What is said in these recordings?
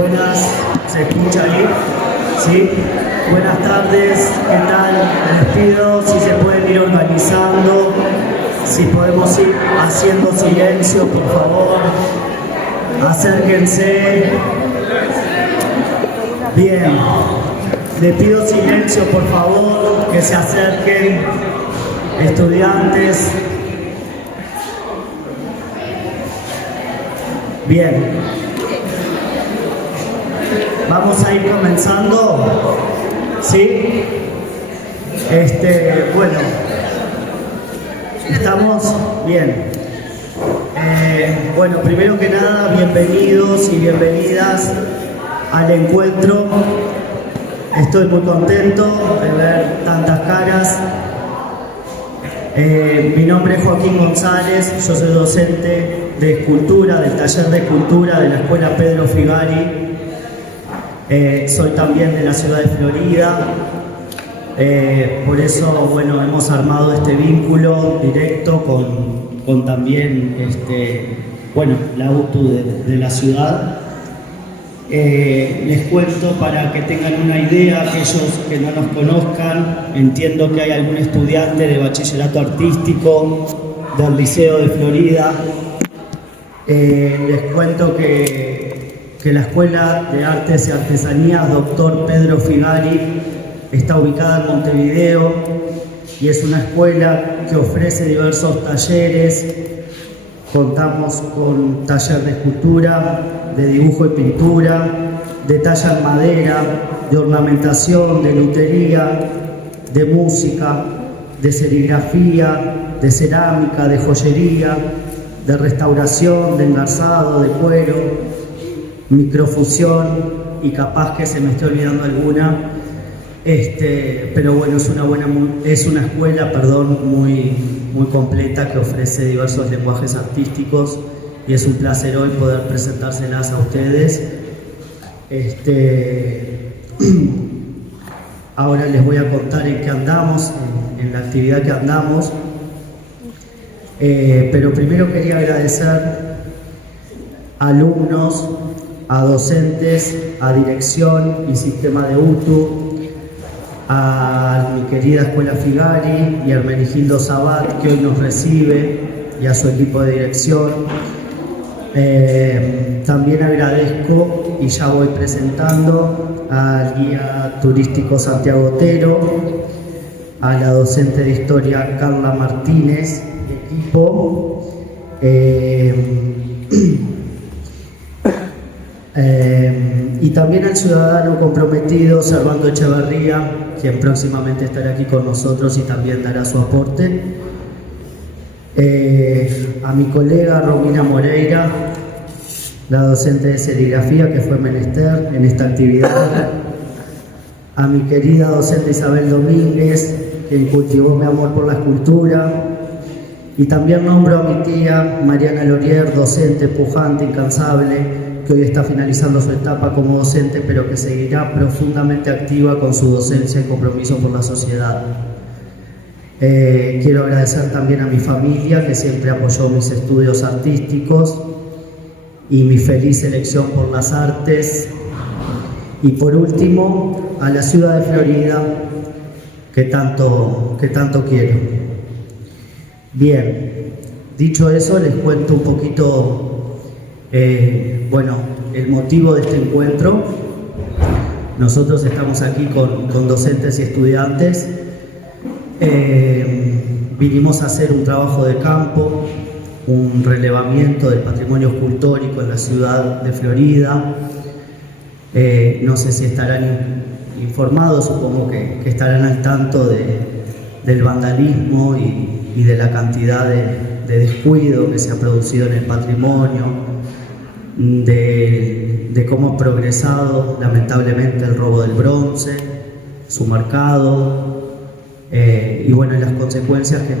Buenas, ¿se escucha ahí? ¿Sí? Buenas tardes, ¿qué tal? Les pido si se pueden ir organizando, si podemos ir haciendo silencio, por favor. Acérquense. Bien, les pido silencio, por favor, que se acerquen estudiantes. Bien. Vamos a ir comenzando, ¿sí? Bueno, estamos bien. Bueno, primero que nada, bienvenidos y bienvenidas al encuentro. Estoy muy contento de ver tantas caras. Mi nombre es Joaquín González, yo soy docente de escultura, del taller de escultura de la Escuela Pedro Figari. Soy también de la ciudad de Florida, por eso, bueno, hemos armado este vínculo directo con también, bueno, la UTU de la ciudad. Les cuento para que tengan una idea, aquellos que no nos conozcan, entiendo que hay algún estudiante de bachillerato artístico del Liceo de Florida. Les cuento que la Escuela de Artes y Artesanías Dr. Pedro Figari está ubicada en Montevideo y es una escuela que ofrece diversos talleres. Contamos con taller de escultura, de dibujo y pintura, de talla en madera, de ornamentación, de lutería, de música, de serigrafía, de cerámica, de joyería, de restauración, de engarzado, de cuero, microfusión y capaz que se me esté olvidando alguna, pero bueno, es una escuela, muy completa que ofrece diversos lenguajes artísticos y es un placer hoy poder presentárselas a ustedes. Ahora les voy a contar en qué andamos, en la actividad que andamos, pero primero quería agradecer a alumnos, a docentes, a dirección y sistema de UTU, a mi querida Escuela Figari y a Hermenegildo Sabat, que hoy nos recibe, y a su equipo de dirección. También agradezco, y ya voy presentando, al guía turístico Santiago Otero, a la docente de historia Carla Martínez, equipo, y también al ciudadano comprometido Servando Echeverría, quien próximamente estará aquí con nosotros y también dará su aporte. A mi colega Romina Moreira, la docente de serigrafía que fue menester en esta actividad. A mi querida docente Isabel Domínguez, quien cultivó mi amor por la escultura. Y también nombro a mi tía Mariana Lorier, docente pujante, incansable, que hoy está finalizando su etapa como docente, pero que seguirá profundamente activa con su docencia y compromiso por la sociedad. Quiero agradecer también a mi familia, que siempre apoyó mis estudios artísticos y mi feliz elección por las artes. Y por último, a la ciudad de Florida, que tanto quiero. Bien, dicho eso, les cuento un poquito bueno, el motivo de este encuentro. Nosotros estamos aquí con docentes y estudiantes. Vinimos a hacer un trabajo de campo, un relevamiento del patrimonio escultórico en la ciudad de Florida. No sé si estarán informados, supongo que estarán al tanto del vandalismo y de la cantidad de descuido que se ha producido en el patrimonio, de cómo ha progresado lamentablemente el robo del bronce, su mercado, y bueno, las consecuencias que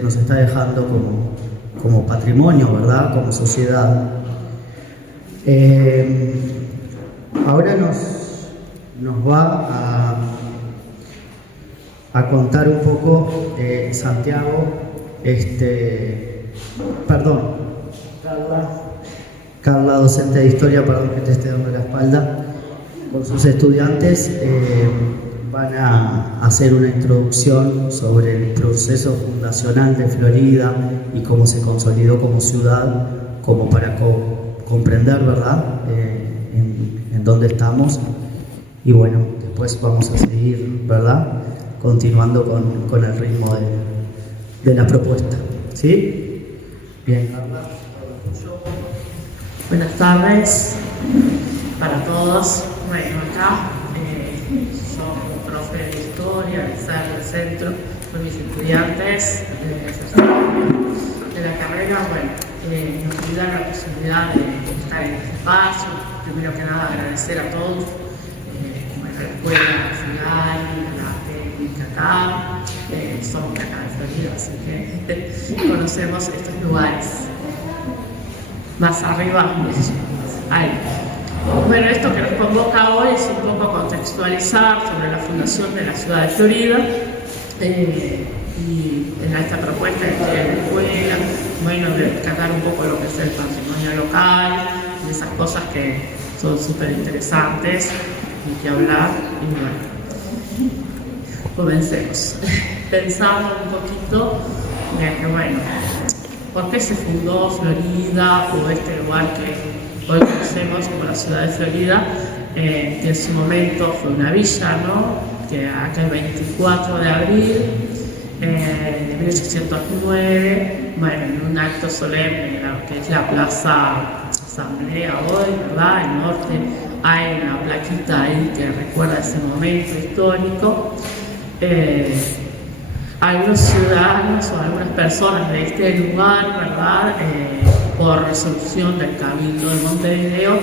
nos está dejando como patrimonio, ¿verdad? Como sociedad. Ahora nos va a contar un poco Santiago, perdón, Carla, docente de historia, perdón que te esté dando la espalda, con sus estudiantes van a hacer una introducción sobre el proceso fundacional de Florida y cómo se consolidó como ciudad, como para comprender, ¿verdad?, en dónde estamos. Y bueno, después vamos a seguir, ¿verdad?, continuando con el ritmo de la propuesta. ¿Sí? Bien, Carla. Buenas tardes para todos. Bueno, acá soy profe de historia del centro, con mis estudiantes de la carrera. Bueno, nos da la posibilidad de estar en este espacio. Primero que nada, agradecer a todos, a la escuela, a Figari, a la técnica acá. Somos de acá de Florida, así que conocemos estos lugares. Más arriba, ahí. Bueno, esto que nos convoca hoy es un poco contextualizar sobre la fundación de la ciudad de Florida y en esta propuesta de la escuela, bueno, de rescatar un poco lo que es el patrimonio local y esas cosas que son súper interesantes y que hablar. Y bueno, comencemos. Pensando un poquito de que, bueno, ¿por qué se fundó Florida o este lugar que hoy conocemos como la ciudad de Florida? Que en su momento fue una villa, ¿no? Que acá el 24 de abril de 1809, bueno, en un acto solemne, que es la Plaza Asamblea hoy, ¿verdad? En norte hay una plaquita ahí que recuerda ese momento histórico. Algunos ciudadanos o algunas personas de este lugar, ¿verdad?, por resolución del Cabildo de Montevideo,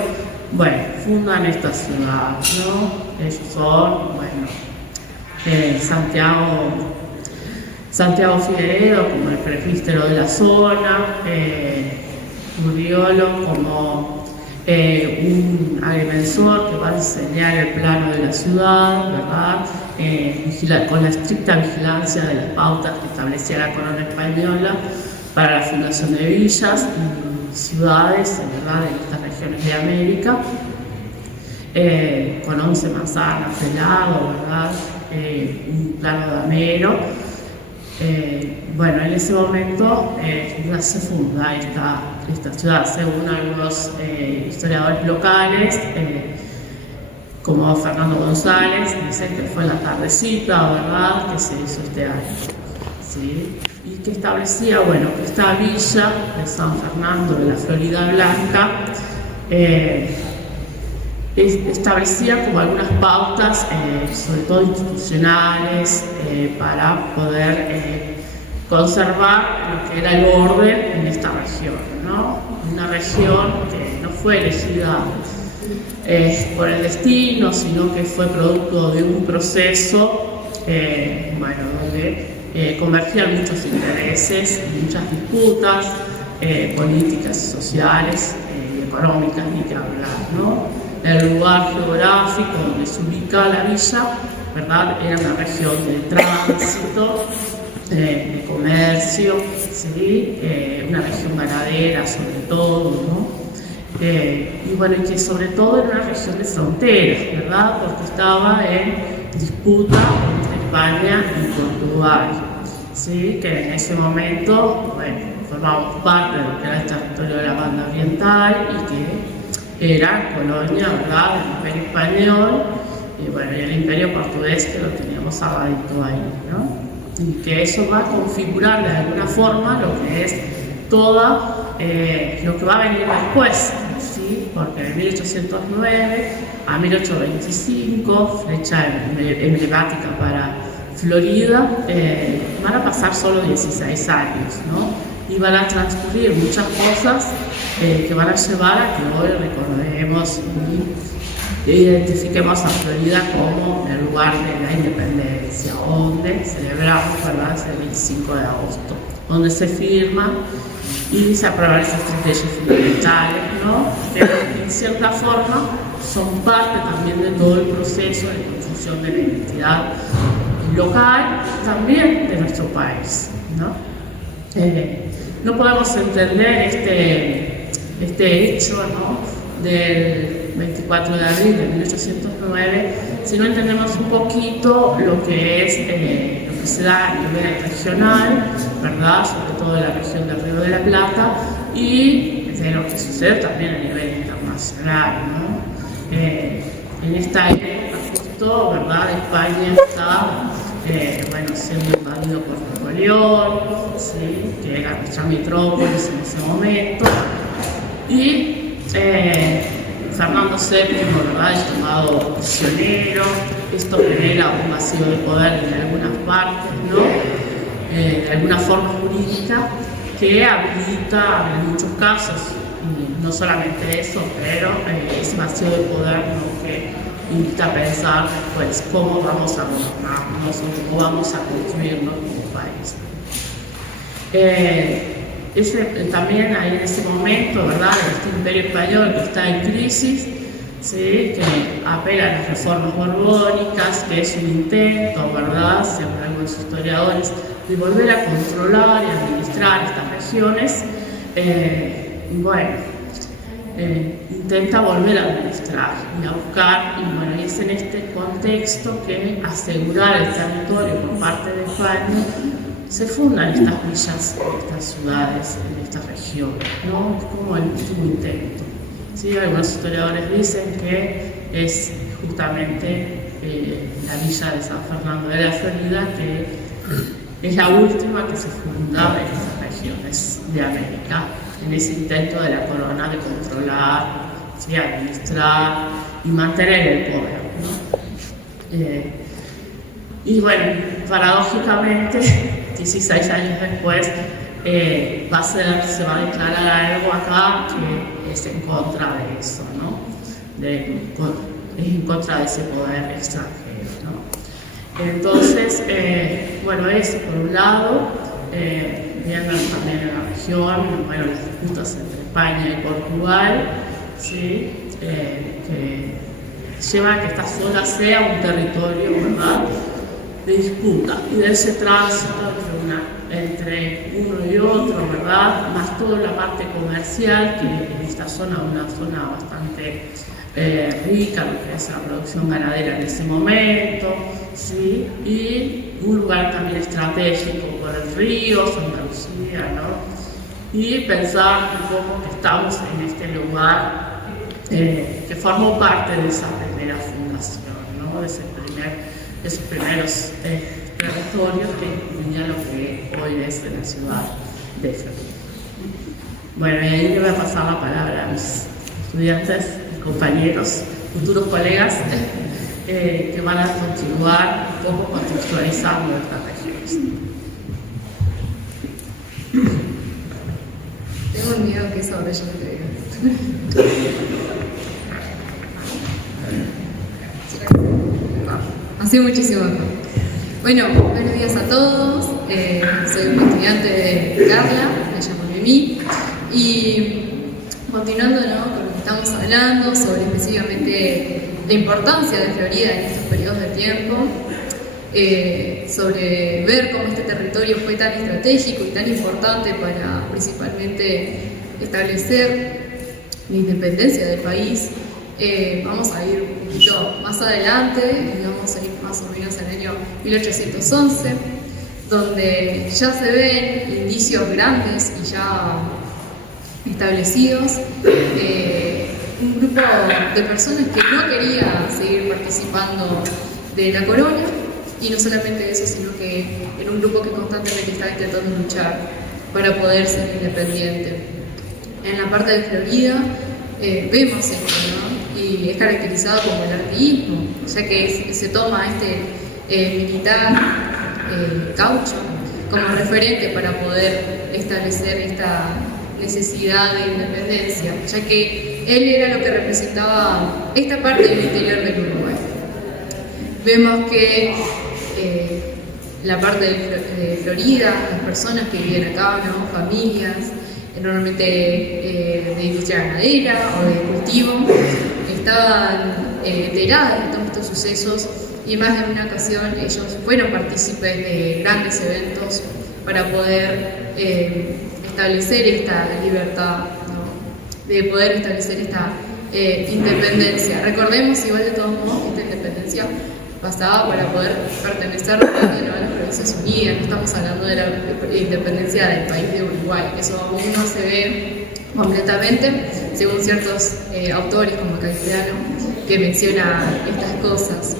bueno, fundan esta ciudad, ¿no? Ellos son, bueno, Santiago Figueredo como el prefístero de la zona, Uriolo como un agrimensor que va a diseñar el plano de la ciudad, ¿verdad?, con la estricta vigilancia de las pautas que establecía la corona española para la fundación de villas y ciudades, ¿verdad?, en estas regiones de América, con 11 manzanas de lado, ¿verdad?, un plano damero. Bueno, en ese momento se funda esta ciudad, según algunos historiadores locales, como Fernando González, dicen que fue en la tardecita, ¿verdad?, que se hizo este año, ¿sí? Y que establecía, bueno, que esta villa de San Fernando de la Florida Blanca establecía como algunas pautas, sobre todo institucionales, para poder conservar lo que era el orden en esta región, ¿no? Una región que no fue elegida por el destino, sino que fue producto de un proceso, bueno, donde convergían muchos intereses, muchas disputas políticas, sociales y económicas, ni que hablar, ¿no? El lugar geográfico donde se ubica la villa, ¿verdad?, era una región de tránsito, de comercio, ¿sí? Una región ganadera sobre todo, ¿no? Y bueno, y que sobre todo era una región de fronteras, ¿verdad?, porque estaba en disputa entre España y Portugal, ¿sí?, que en ese momento, bueno, formábamos parte de lo que era el territorio de la banda oriental y que era colonia, ¿verdad?, del Imperio Español y bueno, y el Imperio Portugués, que lo teníamos agadito ahí, ¿no? Y que eso va a configurar de alguna forma lo que es toda lo que va a venir después, ¿sí? Porque de 1809 a 1825, fecha emblemática para Florida, van a pasar solo 16 años, ¿no? Y van a transcurrir muchas cosas que van a llevar a que hoy recordemos y identifiquemos a Florida como el lugar de la independencia, donde celebramos, ¿verdad?, el 25 de agosto, donde se firma y se aprueban esas 3 leyes fundamentales, ¿no?, que en cierta forma son parte también de todo el proceso de construcción de la identidad local, también de nuestro país, ¿no? No podemos entender este hecho, ¿no?, del 24 de abril de 1809, si no entendemos un poquito lo que es lo que se da a nivel regional, ¿verdad?, sobre todo en la región del Río de la Plata, y de lo que sucede también a nivel internacional, ¿no? En esta época justo, ¿verdad?, España está siendo invadido por Napoleón, ¿sí?, que era nuestra metrópolis en ese momento, y Fernando VII, ¿verdad?, es tomado prisionero. Esto genera un vacío de poder en algunas partes, ¿no?, de alguna forma jurídica que habilita en muchos casos, y no solamente eso, pero ese vacío de poder, ¿no?, que invita a pensar pues cómo vamos a gobernarnos o cómo vamos a construirnos como país. También hay en ese momento, ¿verdad?, este imperio español que está en crisis, ¿sí?, que apela a las reformas borbónicas, que es un intento, ¿verdad?, según algunos historiadores, de volver a controlar y administrar estas regiones. Intenta volver a administrar y a buscar, y es en este contexto que asegurar el territorio por parte de España se fundan estas villas, estas ciudades, en esta región, ¿no?, como el último intento. ¿Sí? Algunos historiadores dicen que es justamente la villa de San Fernando de la Florida, que es la última que se funda en estas regiones de América, en ese intento de la corona de controlar, ¿sí?, administrar y mantener el poder, ¿no? Paradójicamente, 16 años después, se va a declarar algo acá que es en contra de eso, ¿no? Es en contra de ese poder extranjero, ¿no? Entonces, eso por un lado, viendo también en la región, las disputas entre España y Portugal, ¿sí?, que lleva a que esta zona sea un territorio, ¿verdad?, de disputa y de ese tránsito entre uno y otro, ¿verdad?, más toda la parte comercial, que en esta zona, una zona bastante rica, lo que es la producción ganadera en ese momento, ¿sí?, y un lugar también estratégico por el río, Santa Lucía, ¿no?, y pensar un poco que estamos en este lugar que formó parte de esa primera fundación, ¿no?, de esos primeros territorios que incluían lo que hoy es la ciudad de Florida. Y ahí le voy a pasar la palabra a mis estudiantes, mis compañeros, futuros colegas, que van a continuar un poco contextualizando estas regiones. Tengo miedo que eso ahora yo no te diga. Hace muchísimo tiempo. Buenos días a todos. Soy una estudiante de Carla, me llamo Noemí. Y continuando, ¿no?, con lo que estamos hablando sobre específicamente la importancia de Florida en estos periodos de tiempo, sobre ver cómo este territorio fue tan estratégico y tan importante para principalmente establecer la independencia del país. Vamos a ir un poquito más adelante y vamos a ir más o menos al año 1811, donde ya se ven indicios grandes y ya establecidos, un grupo de personas que no quería seguir participando de la corona, y no solamente eso, sino que era un grupo que constantemente estaba intentando luchar para poder ser independiente. En la parte de Florida vemos esto, ¿no?, y es caracterizado como el artiguismo, ya que se toma militar Caucho como referente para poder establecer esta necesidad de independencia, ya que él era lo que representaba esta parte del interior del Uruguay. Vemos que la parte de Florida, las personas que viven acá, ¿no?, familias, normalmente de industria ganadera o de cultivo, estaban enteradas de todos estos sucesos, y en más de una ocasión ellos fueron partícipes de grandes eventos para poder establecer esta libertad, ¿no?, de poder establecer esta independencia. Recordemos igual de todos modos que esta independencia pasaba para poder pertenecer a las Provincias Unidas. No estamos hablando de la independencia del país de Uruguay, eso aún no se ve completamente, según ciertos autores como Caetano, que mencionan estas cosas.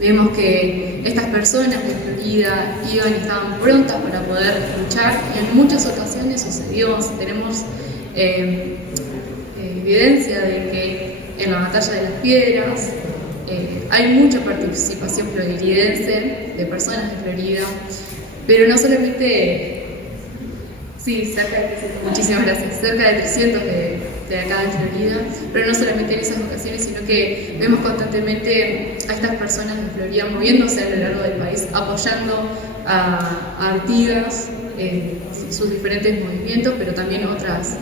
Vemos que estas personas de Florida iban y estaban prontas para poder luchar, y en muchas ocasiones sucedió. Tenemos evidencia de que en la Batalla de las Piedras hay mucha participación floridense de personas de Florida, pero no solamente, muchísimas gracias, cerca de 300 de acá de Florida, pero no solamente en esas ocasiones, sino que vemos constantemente a estas personas de Florida moviéndose a lo largo del país, apoyando a Artigas en sus diferentes movimientos, pero también otras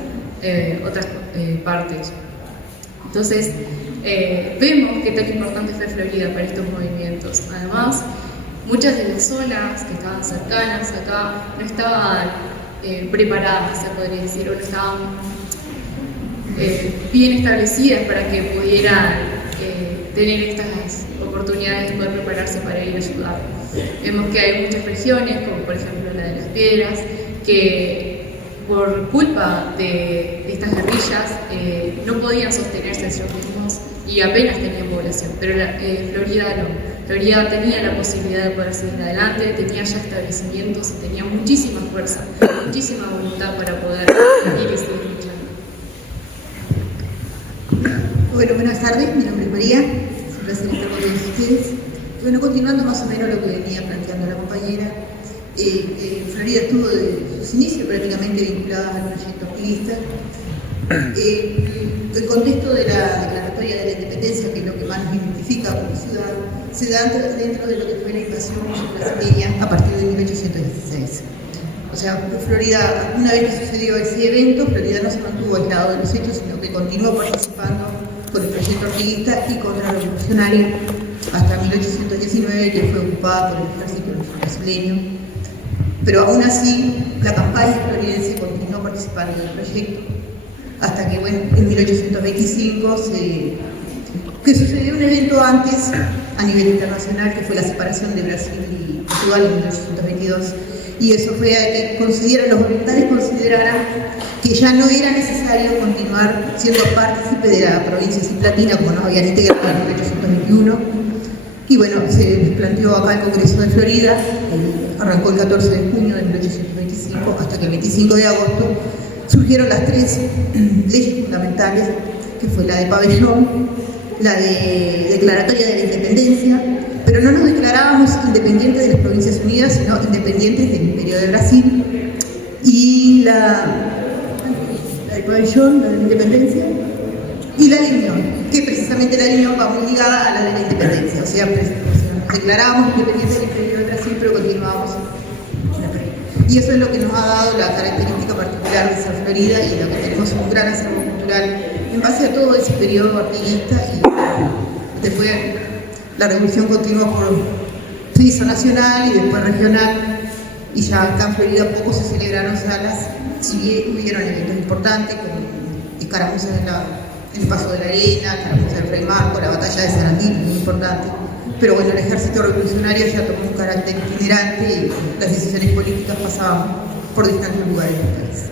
partes. Entonces, vemos qué tan importante fue Florida para estos movimientos. Además, muchas de las zonas que estaban cercanas acá no estaban preparadas, se podría decir, o no estaban bien establecidas para que pudieran tener estas oportunidades de poder prepararse para ir a ayudar. Vemos que hay muchas regiones, como por ejemplo la de las Piedras, que por culpa de estas guerrillas no podían sostenerse ellos mismos y apenas tenían población, pero Florida no. Florida tenía la posibilidad de poder seguir adelante, tenía ya establecimientos y tenía muchísima fuerza, muchísima voluntad para poder ir y seguir luchando. Bueno, buenas tardes, mi nombre es María, es un placer estar con todos ustedes. Bueno, continuando más o menos lo que venía planteando la compañera, Florida estuvo desde sus inicios prácticamente vinculada al proyecto activista. El contexto de la declaratoria de la independencia, que es lo que más nos identifica como ciudad, se da dentro de lo que fue la invasión brasileña a partir de 1816. O sea, Florida, una vez que sucedió ese evento, Florida no se mantuvo aislado de los hechos, sino que continuó participando con el proyecto activista y contrarrevolucionario hasta 1819, que fue ocupada por el ejército brasileño. Pero aún así, la campaña floridense continuó participando del proyecto, hasta que, bueno, en 1825 que sucedió un evento antes a nivel internacional, que fue la separación de Brasil y Portugal en 1822, y eso fue a que los militares consideraran que ya no era necesario continuar siendo partícipe de la provincia cisplatina como nos habían integrado en 1821. Y bueno, se planteó acá el Congreso de Florida, arrancó el 14 de junio de 1825, hasta que el 25 de agosto surgieron las tres leyes fundamentales, que fue la de Pabellón, la de Declaratoria de la Independencia, pero no nos declarábamos independientes de las Provincias Unidas, sino independientes del Imperio de Brasil, y la de Pabellón, la de la Independencia, y la de Unión, que precisamente la de Unión va muy ligada a la de la Independencia, o sea, nos declarábamos independientes del Imperio de Brasil, pero continuábamos en la Florida. Y eso es lo que nos ha dado la característica particular de ser Florida, y lo que tenemos un gran acervo cultural en base a todo ese periodo artiguista, y después la revolución continuó se hizo nacional y después regional, y ya acá en Florida poco se celebraron salas, sí hubieron eventos importantes como escaramuzas en el Paso de la Arena, escaramuzas del Fray Marco, la batalla de Sarandí, muy importante. Pero bueno, el ejército revolucionario ya tomó un carácter itinerante y las decisiones políticas pasaban por distintos lugares del país.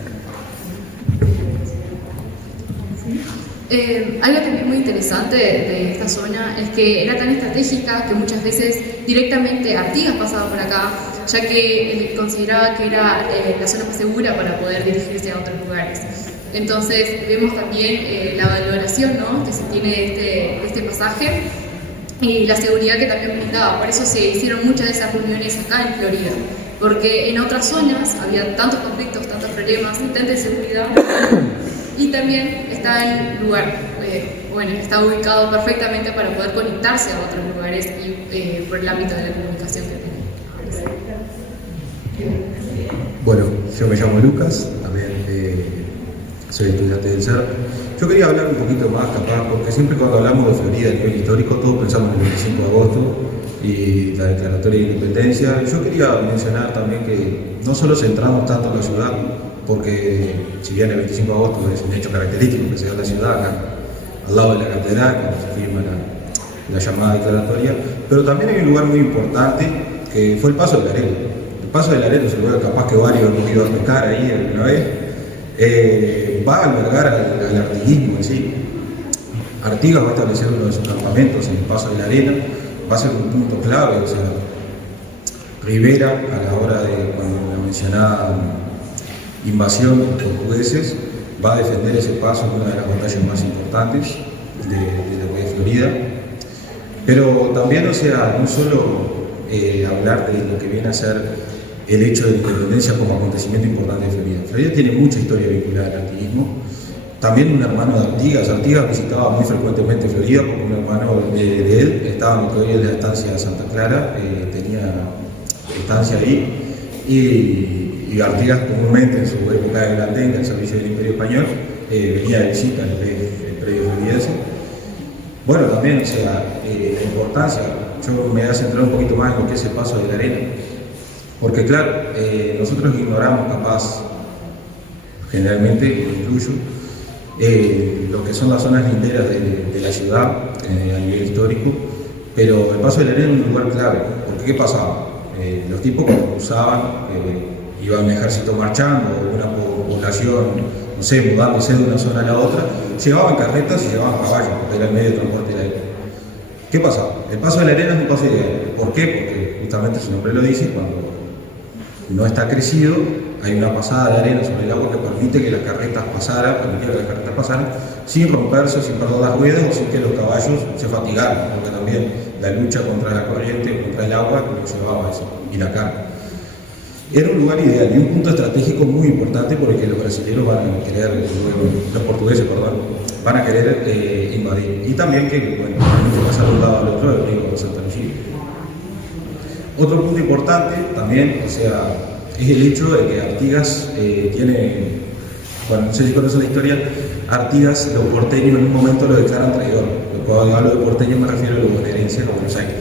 Algo también muy interesante de esta zona es que era tan estratégica que muchas veces directamente Artigas pasaba por acá, ya que él consideraba que era la zona más segura para poder dirigirse a otros lugares. Entonces vemos también la valoración, ¿no?, que se tiene de este pasaje y la seguridad que también brindaba. Por eso se hicieron muchas de esas reuniones acá en Florida, porque en otras zonas había tantos conflictos, tantos problemas, tanta inseguridad, y también está el lugar, está ubicado perfectamente para poder conectarse a otros lugares y por el ámbito de la comunicación que tiene. Bueno, yo me llamo Lucas, también soy estudiante del CER. Yo quería hablar un poquito más, capaz, porque siempre cuando hablamos de Florida a nivel histórico, todos pensamos en el 25 de agosto y la declaratoria de independencia. Yo quería mencionar también que no solo centramos tanto en la ciudad, porque si bien el 25 de agosto es un hecho característico que se da en la ciudad, acá, al lado de la catedral, cuando se firma la llamada declaratoria, pero también hay un lugar muy importante que fue el Paso del Areno. El Paso del Areno es un lugar capaz que varios hemos ido a pescar ahí alguna vez, va a albergar al artiguismo en sí. Artigas va a establecer uno de sus campamentos en el Paso de la Arena, va a ser un punto clave, o sea, Rivera, a la hora de cuando la mencionada invasión de los portugueses, va a defender ese paso en una de las batallas más importantes de lo que es Florida. Pero también, o sea, no solo hablar de lo que viene a ser el hecho de la independencia como acontecimiento importante de Florida. Florida tiene mucha historia vinculada al artiguismo. También un hermano de Artigas. Artigas visitaba muy frecuentemente Florida porque un hermano de él estaba en lo que hoy es la estancia de Santa Clara, tenía estancia ahí, y Artigas comúnmente en su época de Blandenga, el servicio del Imperio Español, venía de visita en el predio floridense. Bueno, también, o sea, la importancia, yo me voy a centrar un poquito más en lo que es el Paso de la Arena, porque claro, nosotros ignoramos capaz, generalmente, incluyo, lo que son las zonas linderas de la ciudad a nivel histórico, pero el Paso de la Arena es un lugar clave, porque ¿qué pasaba? Los tipos cuando cruzaban, iba un ejército marchando, o una población, no sé, mudándose de una zona a la otra, llevaban carretas y llevaban caballos, porque era el medio de transporte de la época. ¿Qué pasaba? El Paso de la Arena es un paso ideal. ¿Por qué? Porque justamente su nombre lo dice, cuando no está crecido, hay una pasada de arena sobre el agua que permite que las carretas pasaran, sin romperse, sin perder las ruedas o sin que los caballos se fatigaran, porque también la lucha contra la corriente, contra el agua, lo llevaba a eso, y la carga. Era un lugar ideal y un punto estratégico muy importante porque los brasileños van a querer, los portugueses, perdón, van a querer invadir. Y también que, bueno, no pasar de un lado al otro, el río Santa Lucía. Otro punto importante también, o sea, es el hecho de que Artigas tiene, bueno, no sé si conocen la historia, Artigas, los porteños en un momento lo declaran traidor. Cuando hablo de porteños me refiero a los bonaerenses, a Buenos Aires.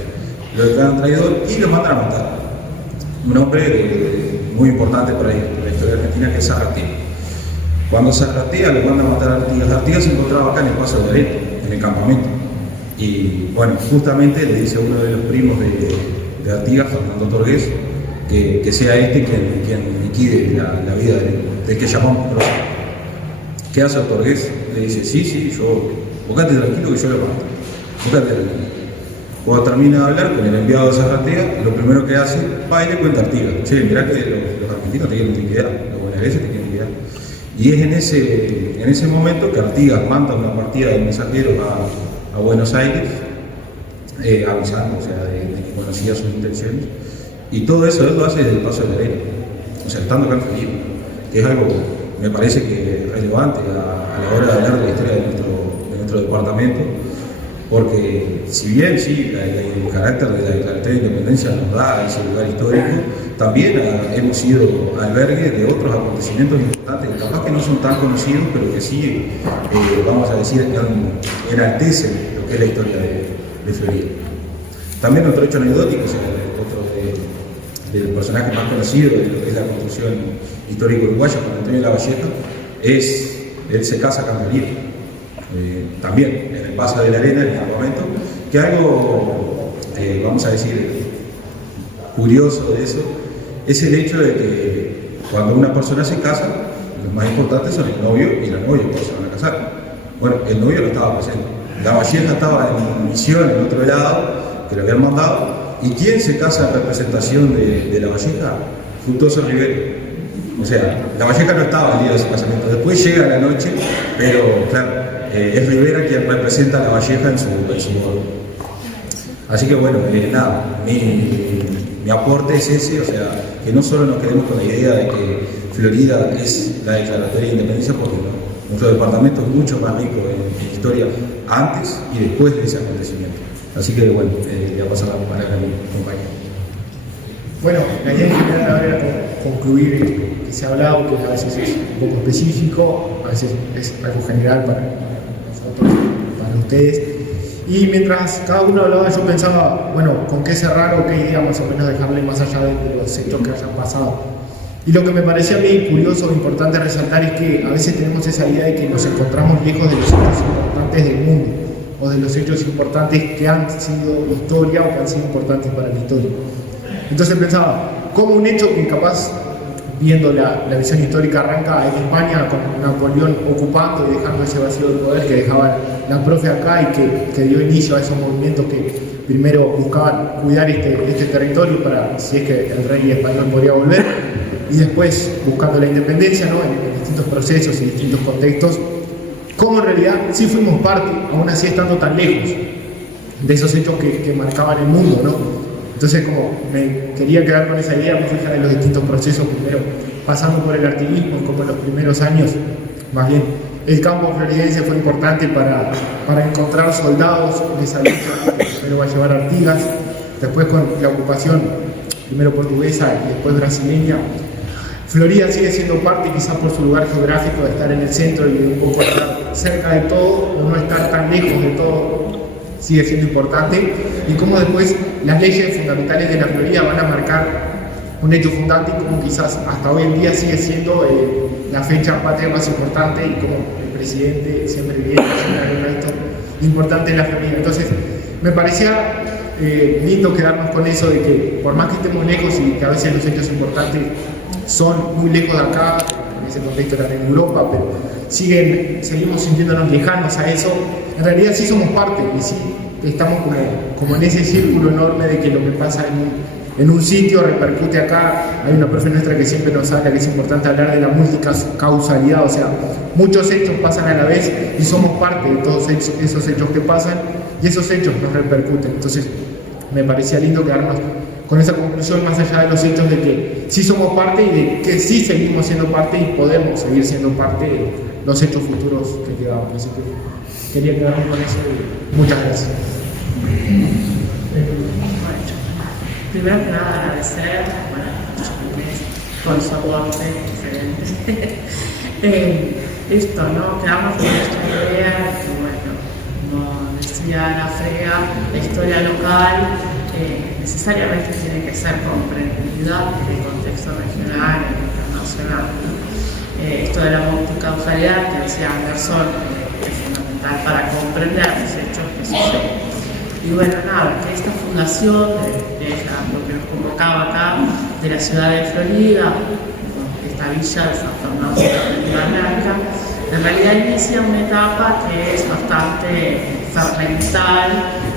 Lo declaran traidor y lo mandan a matar. Un hombre muy importante para la historia argentina, que es Zarratea. Cuando Zarratea le manda a matar a Artigas, Artigas se encontraba acá en el Paso de la Arena, en el campamento. Y bueno, justamente le dice a uno de los primos de Artigas, Fernando Torgués, que sea este quien liquide la vida del que llamamos prócer. ¿Qué hace Torgués? Le dice, sí, vos quédate tranquilo que yo lo mato. Vos quédate tranquilo. Cuando termina de hablar con el enviado de Zarratea, lo primero que hace, va y le cuenta a Artigas, che, mirá que los argentinos te quieren liquidar, los bonaerenses te quieren liquidar. Y es en ese momento que Artigas manda una partida de mensajeros a Buenos Aires, avisando, o sea, de que conocía sus intenciones. Y todo eso él lo hace desde el Paso de la Arena, o sea, estando acá en Florida, que es algo, me parece que es relevante a la hora de hablar de la historia de nuestro departamento, porque si bien sí, el carácter de la declaratoria de independencia nos da ese lugar histórico, también hemos sido albergue de otros acontecimientos importantes, capaz que no son tan conocidos, pero que sí, vamos a decir, enaltecen lo que es la historia de Florida. También otro hecho anecdótico, o sea, otro de los personajes más conocidos de lo que es la construcción histórica uruguaya, Juan Antonio Lavalleja, él se casa acá en Florida. También en el Paso de la Arena, en el campamento, que algo, vamos a decir, curioso de eso, es el hecho de que cuando una persona se casa, los más importantes son el novio y la novia que se van a casar. Bueno, el novio no estaba presente. Lavalleja estaba en misión en otro lado, que lo habían mandado, y ¿quién se casa en representación de Lavalleja? Fructuoso Rivera. O sea, Lavalleja no estaba el día de su casamiento. Después llega la noche, pero claro, es Rivera quien representa a Lavalleja en su boda. Así que bueno, nada, mi aporte es ese, o sea, que no solo nos quedemos con la idea de que Florida es la declaratoria de independencia, porque no, nuestro departamento es mucho más rico en historia antes y después de ese acontecimiento. Así que bueno, voy a pasar la palabra a mi compañero. Bueno, la idea en general era concluir esto que se ha hablado, que a veces es un poco específico, a veces es algo general para nosotros, para ustedes. Y mientras cada uno hablaba, yo pensaba, bueno, con qué cerrar o qué idea más o menos dejarle más allá de los hechos que hayan pasado. Y lo que me parecía a mí curioso e importante resaltar es que a veces tenemos esa idea de que nos encontramos lejos de los hechos importantes del mundo, o de los hechos importantes que han sido historia o que han sido importantes para la historia. Entonces pensaba, ¿cómo un hecho que capaz, viendo la visión histórica, arranca en España con Napoleón ocupando y dejando ese vacío de poder que dejaba la profe acá y que dio inicio a esos movimientos que primero buscaban cuidar este territorio para, si es que el rey español podría volver, y después buscando la independencia, ¿no? en distintos procesos y distintos contextos, cómo en realidad sí fuimos parte, aún así estando tan lejos de esos hechos que marcaban el mundo, ¿no? Entonces, como me quería quedar con esa idea, más allá de los distintos procesos, primero pasando por el artiguismo, como en los primeros años, más bien el campo floridense fue importante para encontrar soldados de esa lucha, primero va a llevar Artigas, después con la ocupación, primero portuguesa y después brasileña. Florida sigue siendo parte, quizás por su lugar geográfico, de estar en el centro y de un poco estar cerca de todo, o no estar tan lejos de todo, sigue siendo importante, y cómo después las leyes fundamentales de la Florida van a marcar un hecho fundante, y como quizás hasta hoy en día sigue siendo la fecha patria más importante, y como el presidente siempre viene haciendo esto importante en la Florida. Entonces, me parecía lindo quedarnos con eso de que por más que estemos lejos y que a veces los hechos importantes son muy lejos de acá, en ese contexto también en Europa, pero seguimos sintiéndonos lejanos a eso. En realidad sí somos parte y sí estamos como en ese círculo enorme de que lo que pasa en un sitio repercute acá. Hay una profe nuestra que siempre nos habla que es importante hablar de la multicausalidad, o sea, muchos hechos pasan a la vez y somos parte de todos esos hechos que pasan y esos hechos nos repercuten. Entonces me parecía lindo quedarnos con esa conclusión, más allá de los hechos de que sí somos parte y de que sí seguimos siendo parte y podemos seguir siendo parte de los hechos futuros que quedaban. Así que quería quedarme con eso y muchas gracias. Primero que nada agradecer, por su aporte, excelente. Esto, ¿no? Quedamos con esta idea que, bueno, como decía Ana Frega, la historia local necesariamente tiene que ser comprendida en el contexto regional e internacional, ¿no? Esto de la multicausalidad que decía Anderson es fundamental para comprender los hechos que suceden. Y bueno, nada, que esta fundación de lo que nos convocaba acá, de la ciudad de Florida, esta villa de San Fernando de la Blanca, en realidad inicia una etapa que es bastante fermental,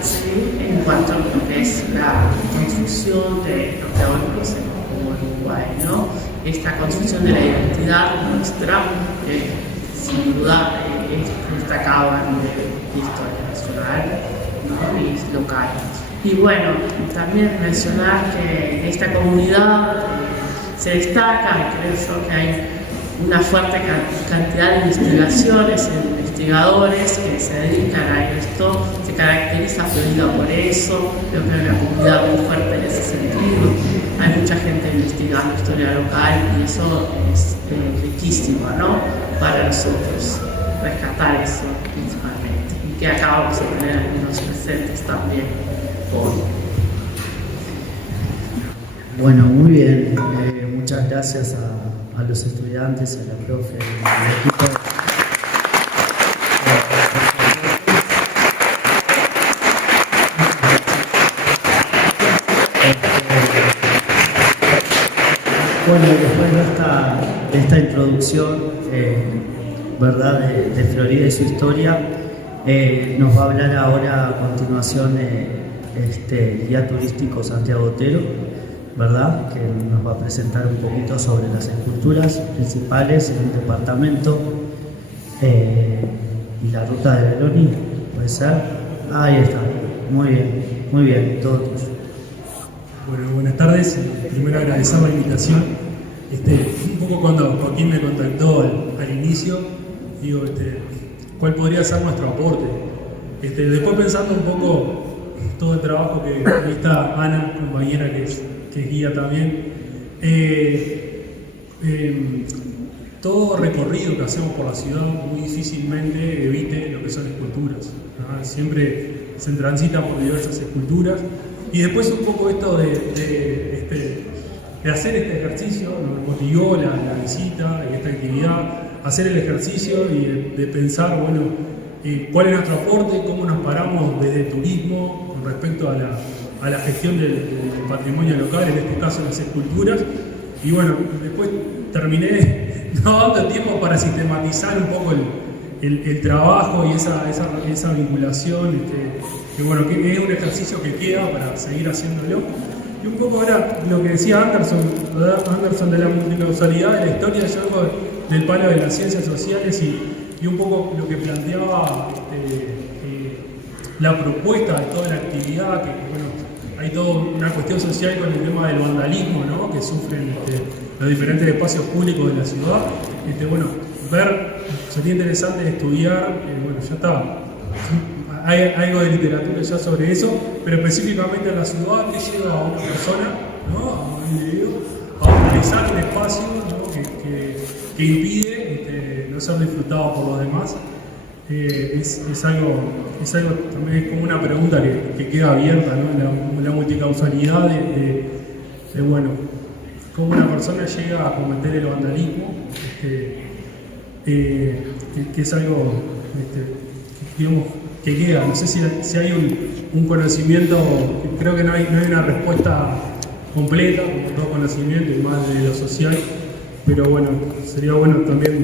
¿sí? En cuanto a lo que es la construcción de lo que hoy conocemos como Uruguay, ¿no? Esta construcción de la identidad nuestra, sin duda, es destacada a nivel de historia nacional, ¿no? Y local. Y bueno, también mencionar que en esta comunidad se destaca, creo yo, que hay una fuerte cantidad de investigaciones e investigadores que se dedican a esto. Se caracteriza Florida por eso, creo que hay una comunidad muy fuerte en ese sentido. Hay mucha gente investigando historia local y eso es riquísimo, ¿no? Para nosotros, rescatar eso principalmente. Y que acá vamos a tener algunos presentes también hoy. Bueno, muy bien. Muchas gracias a los estudiantes, a la profe, al equipo. Bueno, después de esta introducción, ¿verdad? De Florida y su historia, nos va a hablar ahora a continuación el guía turístico Santiago Otero, ¿verdad? Que nos va a presentar un poquito sobre las esculturas principales en el departamento y la ruta de Beloni, ¿puede ser? Ahí está, muy bien, todo tuyo. Bueno, buenas tardes. Primero agradecer la invitación. Un poco cuando Joaquín me contactó al inicio, digo, ¿cuál podría ser nuestro aporte? Después pensando un poco todo el trabajo que está Ana, compañera que es guía también, todo recorrido que hacemos por la ciudad muy difícilmente evite lo que son esculturas, ¿no? Siempre se transita por diversas esculturas y después un poco esto de de hacer este ejercicio, nos motivó la visita y esta actividad, hacer el ejercicio y de pensar, bueno, cuál es nuestro aporte, cómo nos paramos desde turismo con respecto a la gestión del patrimonio local, en este caso las esculturas. Y bueno, después terminé no dando tiempo para sistematizar un poco el trabajo y esa vinculación, que bueno, que es un ejercicio que queda para seguir haciéndolo. Y un poco ahora lo que decía Anderson de la multicausalidad de la historia, yo algo del palo de las ciencias sociales y un poco lo que planteaba la propuesta de toda la actividad, que bueno, hay toda una cuestión social con el tema del vandalismo, ¿no?, que sufren los diferentes espacios públicos de la ciudad. Bueno, sería interesante estudiar, bueno, ya está, hay algo de literatura ya sobre eso, pero específicamente en la ciudad, que lleva a una persona, ¿no?, a un individuo, a utilizar un espacio, ¿no?, que impide no ser disfrutado por los demás. Es algo también, es como una pregunta que queda abierta, ¿no?, la multicausalidad de bueno, cómo una persona llega a cometer el vandalismo, que es algo, digamos, que queda. No sé si hay un conocimiento, creo que no hay una respuesta completa, como todo conocimiento y más de lo social, pero bueno, sería bueno también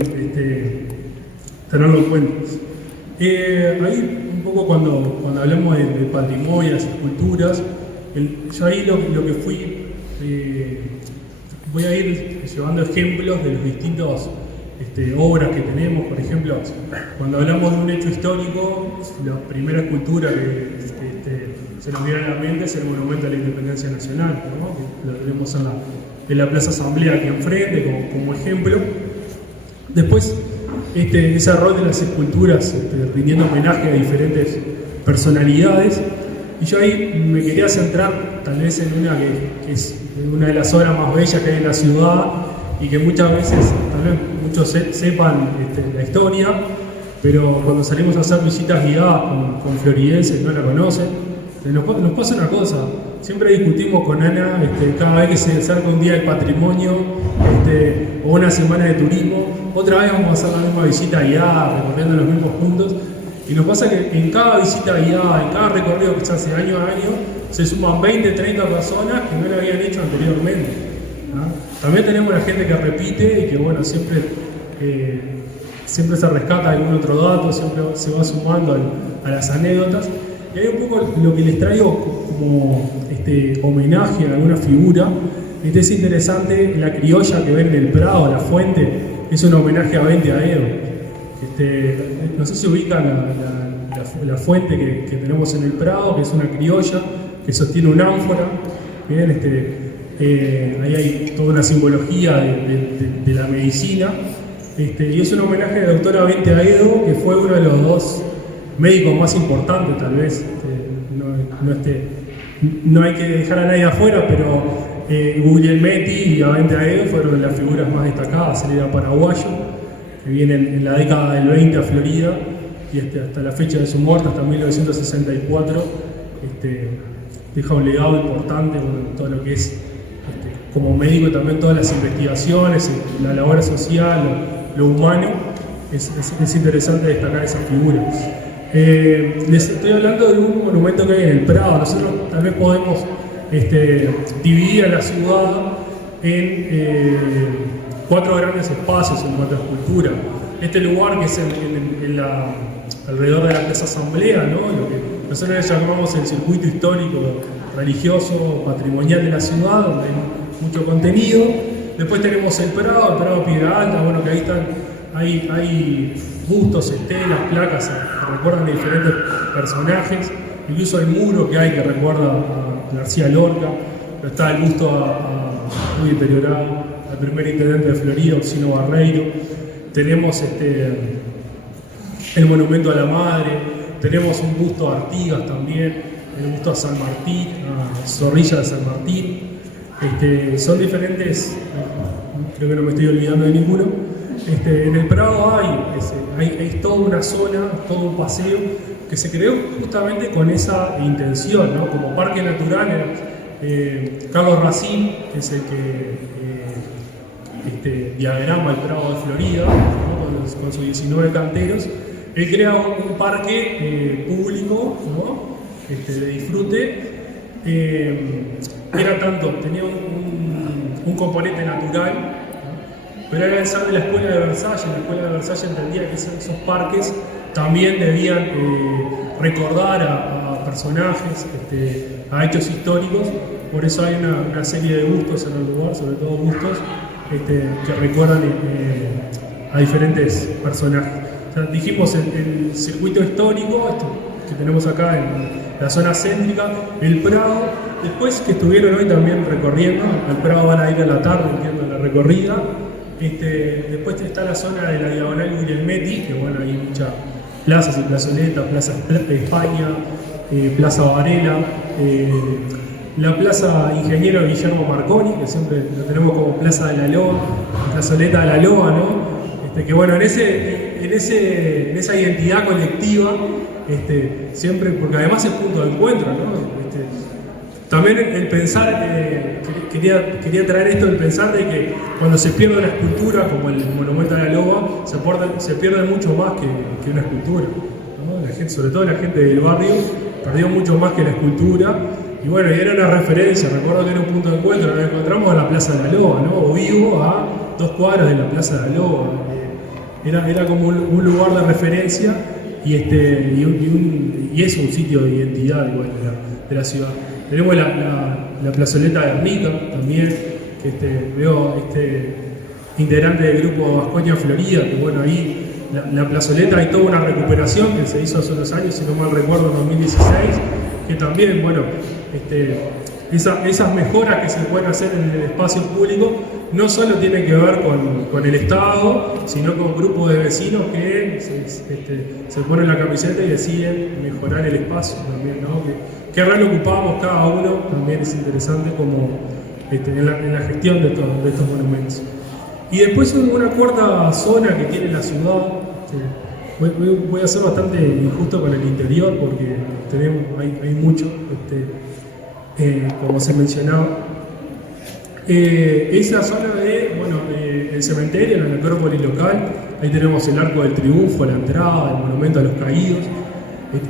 tenerlo en cuenta. Ahí un poco cuando hablamos de patrimonio, las esculturas, yo ahí lo que fui, voy a ir llevando ejemplos de los distintos obras que tenemos. Por ejemplo, cuando hablamos de un hecho histórico, la primera escultura que se nos viene a la mente es el Monumento a la Independencia Nacional, ¿no?, que lo tenemos en la Plaza Asamblea aquí enfrente como ejemplo. Después, ese rol de las esculturas, rindiendo homenaje a diferentes personalidades, y yo ahí me quería centrar tal vez en una que es una de las obras más bellas que hay en la ciudad y que muchas veces, tal vez muchos sepan la historia, pero cuando salimos a hacer visitas guiadas con floridenses no la conocen. Nos pasa una cosa, siempre discutimos con Ana, cada vez que se acerca un día del patrimonio o una semana de turismo, otra vez vamos a hacer la misma visita guiada, recorriendo los mismos puntos, y nos pasa que en cada visita guiada, en cada recorrido que se hace año a año, se suman 20, 30 personas que no lo habían hecho anteriormente, ¿no? También tenemos la gente que repite y que bueno, siempre se rescata algún otro dato, siempre se va sumando a las anécdotas. Y hay un poco lo que les traigo como homenaje a alguna figura. Es interesante, la criolla que ven en el Prado, la fuente, es un homenaje a Vente Aedo. No sé si ubican la fuente que tenemos en el Prado, que es una criolla que sostiene un ánfora. Bien, ahí hay toda una simbología de la medicina. Y es un homenaje a la doctora Vente Aedo, que fue uno de los dos médicos más importantes, tal vez. No hay que dejar a nadie afuera, pero Guglielmetti y Vente Aedo fueron las figuras más destacadas. Él era paraguayo, que viene en la década del 20 a Florida, y hasta la fecha de su muerte, hasta 1964, deja un legado importante con todo lo que es como médico, y también todas las investigaciones, la labor social, lo humano. Es interesante destacar esa figura. Les estoy hablando de un monumento que hay en el Prado. Nosotros tal vez podemos dividir a la ciudad en 4 grandes espacios en cuanto a escultura. Este lugar que es alrededor de la Plaza Asamblea, ¿no?, lo que nosotros llamamos el circuito histórico, religioso, patrimonial de la ciudad, donde hay mucho contenido. Después tenemos el Prado Piedra Alta, bueno, que ahí están, hay bustos, estelas, placas que recuerdan a diferentes personajes. Incluso el muro que hay que recuerda a García Lorca. Está el busto muy deteriorado al primer intendente de Florida, Orsino Barreiro. Tenemos el monumento a la madre. Tenemos un busto a Artigas también, el busto a San Martín, a Zorrilla de San Martín. Son diferentes, creo que no me estoy olvidando de ninguno. En el Prado hay toda una zona, todo un paseo que se creó justamente con esa intención, ¿no? Como parque natural Carlos Racine, que es el que diagrama el Prado de Florida, ¿no? con sus 19 canteros. Él crea un parque público, ¿no? De disfrute. Era tanto, tenía un componente natural, ¿no? Pero era el sal de la escuela de Versalles. La escuela de Versalles entendía que esos parques también debían recordar a personajes, a hechos históricos. Por eso hay una serie de bustos en el lugar, sobre todo bustos que recuerdan a diferentes personajes. O sea, dijimos el circuito histórico que tenemos acá en la zona céntrica, el Prado. Después que estuvieron hoy también recorriendo, al Prado van a ir a la tarde, entiendo, la recorrida. Después está la zona de la Diagonal Guglielmetti, que bueno, hay muchas plazas y plazoletas, Plaza España, Plaza Varela, la Plaza Ingeniero Guillermo Marconi, que siempre lo tenemos como Plaza de la Loa, Plazoleta de la Loa, ¿no? Que bueno, en esa identidad colectiva, siempre, porque además es punto de encuentro, ¿no? También el pensar, quería traer esto, el pensar de que cuando se pierde una escultura, como el Monumento a la Loba, se pierde mucho más que una escultura, ¿no? La gente, sobre todo la gente del barrio, perdió mucho más que la escultura. Y bueno, y era una referencia, recuerdo que era un punto de encuentro, nos encontramos en la Plaza de la Loba, ¿no? O Vigo, a 2 cuadras de la Plaza de la Loba. Era como un lugar de referencia y es un sitio de identidad igual de la ciudad. Tenemos la plazoleta de Ernica también, que veo integrante del grupo Vasconia Florida, que bueno, ahí la plazoleta hay toda una recuperación que se hizo hace unos años, si no mal recuerdo, en 2016, que también, bueno, esas mejoras que se pueden hacer en el espacio público no solo tienen que ver con el Estado, sino con grupos de vecinos que se ponen la camiseta y deciden mejorar el espacio también, ¿no? ¿Qué rol ocupábamos cada uno? También es interesante como en la gestión de estos monumentos. Y después una cuarta zona que tiene la ciudad. Voy a ser bastante injusto con el interior porque hay mucho, como se mencionaba. Es la zona el cementerio, la necrópolis local. Ahí tenemos el Arco del Triunfo, la entrada, el Monumento a los Caídos.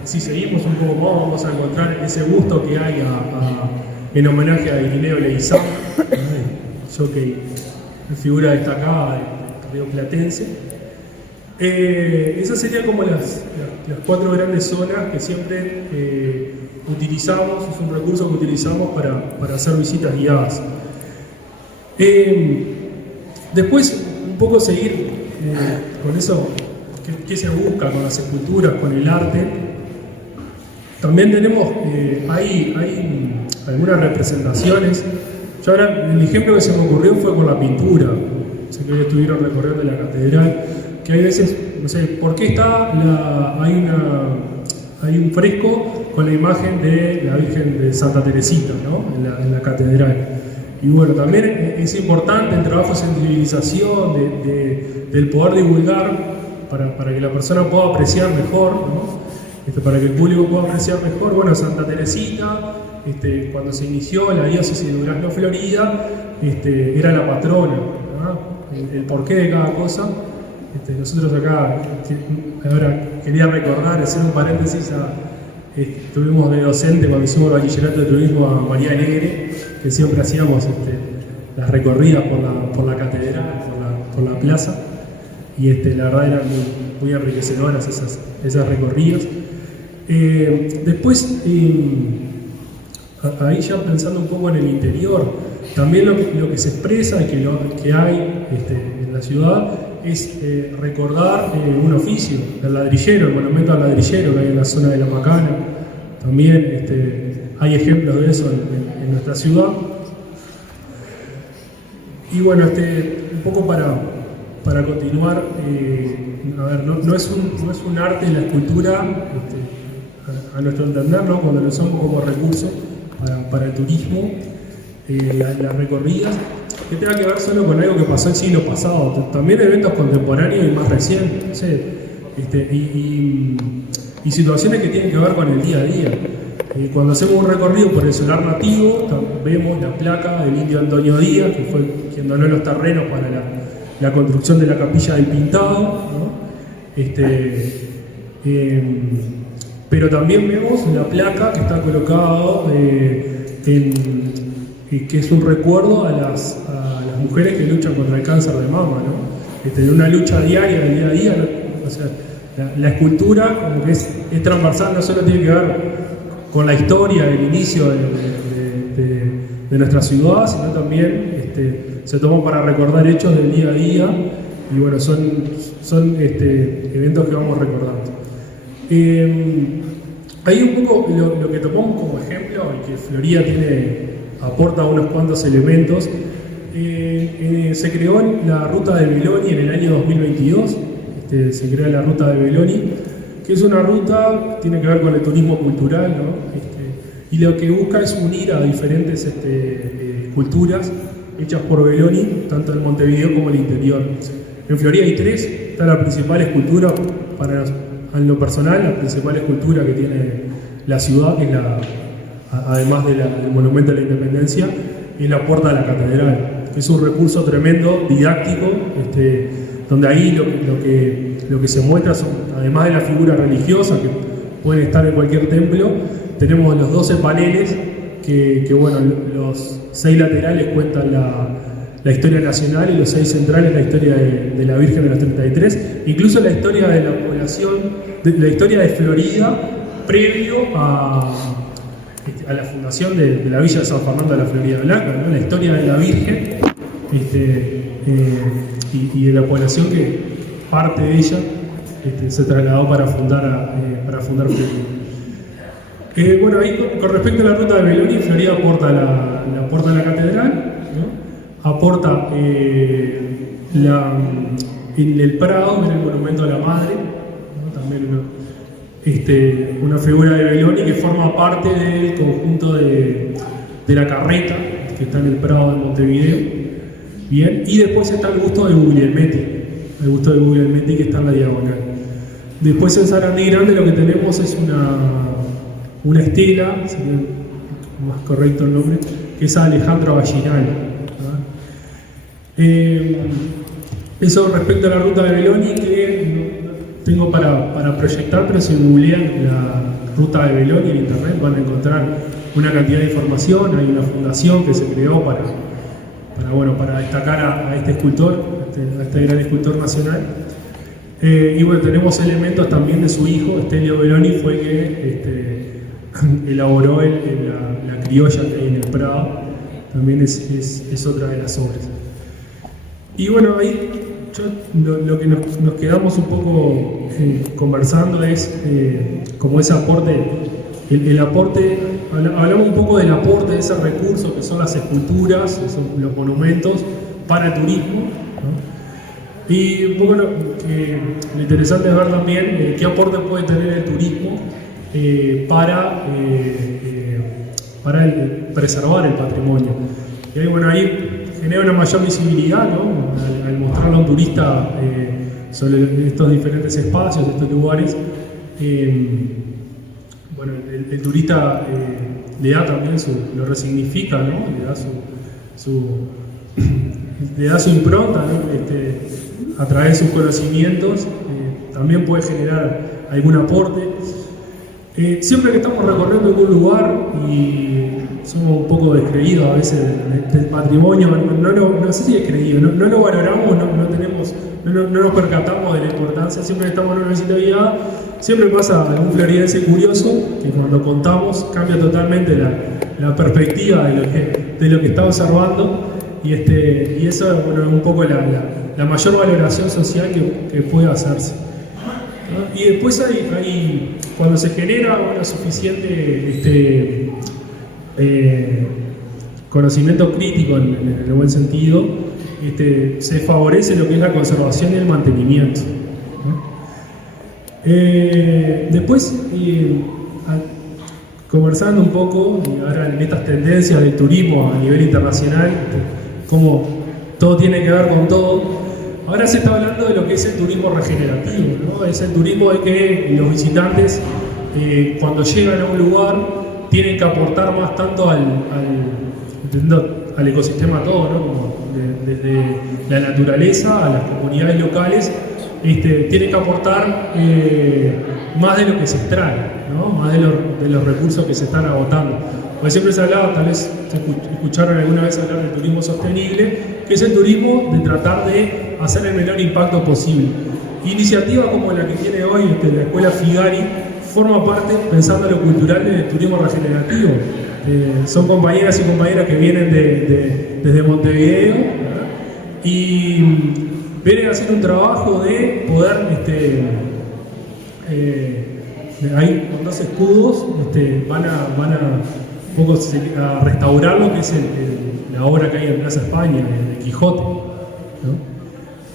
Si seguimos un poco más, vamos a encontrar ese busto que hay en homenaje a Irineo Leguizamo, jockey, figura destacada del río platense. Esas serían como las 4 grandes zonas que siempre utilizamos, es un recurso que utilizamos para hacer visitas guiadas. Después, un poco seguir con eso, ¿qué se busca con las esculturas, con el arte? También tenemos, hay algunas representaciones. Yo ahora, el ejemplo que se me ocurrió fue con la pintura. Sé que hoy estuvieron recorriendo la catedral, que hay veces, no sé, ¿por qué hay un fresco con la imagen de la Virgen de Santa Teresita, ¿no? en la catedral? Y bueno, también es importante el trabajo de sensibilización, del poder divulgar para que la persona pueda apreciar mejor, ¿no? Para que el público pueda apreciar mejor. Bueno, Santa Teresita, cuando se inició la diócesis de Durazno Florida, era la patrona, ¿no? El porqué de cada cosa. Nosotros acá, ahora quería recordar, hacer un paréntesis, tuvimos de docente cuando hicimos el bachillerato de turismo a María Alegre, que siempre hacíamos las recorridas por la catedral, por la plaza, y la verdad eran muy enriquecedoras esas recorridas. Después, ahí ya pensando un poco en el interior, también lo que se expresa y que hay en la ciudad es recordar un oficio, el ladrillero, el monumento al ladrillero que hay en la zona de La Macana. También hay ejemplos de eso en nuestra ciudad. Y bueno, un poco para continuar, a ver, no es un arte la escultura, a nuestro entender, ¿no? Cuando lo usamos como recurso para el turismo, las recorridas, que tenga que ver solo con algo que pasó el siglo pasado, también eventos contemporáneos y más recientes, no sé, y situaciones que tienen que ver con el día a día. Cuando hacemos un recorrido por el solar nativo, vemos la placa del indio Antonio Díaz, que fue quien donó los terrenos para la construcción de la capilla del Pintado, ¿no? Pero también vemos la placa que está colocada que es un recuerdo a las mujeres que luchan contra el cáncer de mama, ¿no? De una lucha diaria, del día a día, ¿no? O sea, la escultura como que es transversal, no solo tiene que ver con la historia, el inicio de nuestra ciudad, sino también se toma para recordar hechos del día a día, y bueno, son eventos que vamos recordando. Ahí un poco lo que tomamos como ejemplo, y que Florida aporta unos cuantos elementos. Se creó la ruta de Belloni en el año 2022, se crea la ruta de Belloni, que es una ruta que tiene que ver con el turismo cultural, ¿no? Y lo que busca es unir a diferentes culturas hechas por Belloni, tanto en Montevideo como en el interior. En Florida hay 3, está la principal escultura, en lo personal, la principal escultura que tiene la ciudad, que es además del Monumento a la Independencia, es la Puerta de la Catedral, que es un recurso tremendo, didáctico, donde ahí lo que se muestra son, además de las figuras religiosas que pueden estar en cualquier templo, tenemos los 12 paneles que bueno, los 6 laterales cuentan la historia nacional y los 6 centrales la historia de la Virgen de los 33, incluso la historia de la población, la historia de Florida previo a la fundación de la villa de San Fernando de la Florida Blanca, ¿no? La historia de la Virgen y de la población que parte de ella se trasladó para fundar Florida. Bueno, ahí con respecto a la ruta de Belloni, Florida aporta la Puerta de la Catedral, ¿no? Aporta en el Prado, en el Monumento a la Madre, ¿no? También una figura de Belloni que forma parte del conjunto de la carreta que está en el Prado de Montevideo. Bien, y después está el busto de Guglielmetti, que está en la diagonal. Después en Sarandí Grande lo que tenemos es una estela, sería más correcto el nombre, que es Alejandro Vallinal. Eso respecto a la ruta de Belloni, que tengo para proyectar, pero si googlean la ruta de Belloni en internet van a encontrar una cantidad de información. Hay una fundación que se creó para destacar a este escultor, a este gran escultor nacional. Y bueno, tenemos elementos también de su hijo, Stelio Belloni, fue que elaboró la criolla que hay en el Prado, también es otra de las obras. Y bueno, ahí lo que nos quedamos un poco conversando es como ese aporte, el aporte, hablamos un poco del aporte de ese recurso que son las esculturas, son los monumentos para el turismo, ¿no? Y un poco lo interesante es ver también qué aporte puede tener el turismo para preservar el patrimonio. Y bueno, ahí genera una mayor visibilidad, ¿no? Al mostrarle a un turista sobre estos diferentes espacios, estos lugares. Bueno, el turista le da también lo resignifica, ¿no? Le da su impronta, ¿no? A través de sus conocimientos, también puede generar algún aporte. Siempre que estamos recorriendo algún lugar y somos un poco descreídos a veces del patrimonio, no sé si descreídos, no lo valoramos, no nos percatamos de la importancia. Siempre que estamos en una visita guiada, siempre pasa algún floridense curioso que cuando contamos cambia totalmente la perspectiva de lo que está observando, y eso es bueno, un poco la mayor valoración social que puede hacerse, ¿no? Y después hay cuando se genera suficiente conocimiento crítico en el buen sentido, se favorece lo que es la conservación y el mantenimiento, ¿no? Después, conversando un poco ahora en estas tendencias del turismo a nivel internacional, cómo todo tiene que ver con todo. Ahora se está hablando de lo que es el turismo regenerativo, ¿no? Es el turismo de que los visitantes, cuando llegan a un lugar, tienen que aportar más tanto al ecosistema todo, ¿no? Como desde la naturaleza a las comunidades locales, tienen que aportar más de lo que se extrae, ¿no? Más de los recursos que se están agotando. Porque siempre se hablaba, tal vez escucharon alguna vez hablar del turismo sostenible, que es el turismo de tratar de hacer el menor impacto posible. Iniciativas como la que tiene hoy la Escuela Figari forma parte, pensando en lo cultural, del turismo regenerativo. Son compañeras y compañeras que vienen desde Montevideo, ¿verdad? Y vienen a hacer un trabajo de poder, ahí con 2 escudos, van a un poco a restaurar lo que es la obra que hay en Plaza España, de Quijote, ¿no?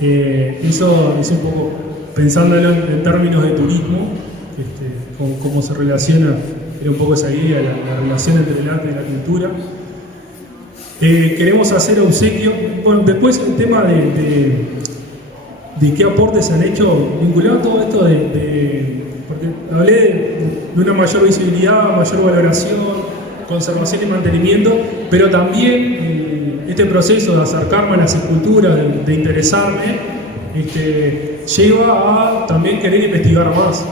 Eso es un poco pensándolo en términos de turismo, cómo se relaciona, era un poco esa idea, la relación entre el arte y la cultura. Queremos hacer obsequio. Bueno, después el tema de qué aportes se han hecho vinculado a todo esto porque hablé de una mayor visibilidad, mayor valoración, conservación y mantenimiento, pero también este proceso de acercarme a las esculturas, de interesarme, lleva a también querer investigar más.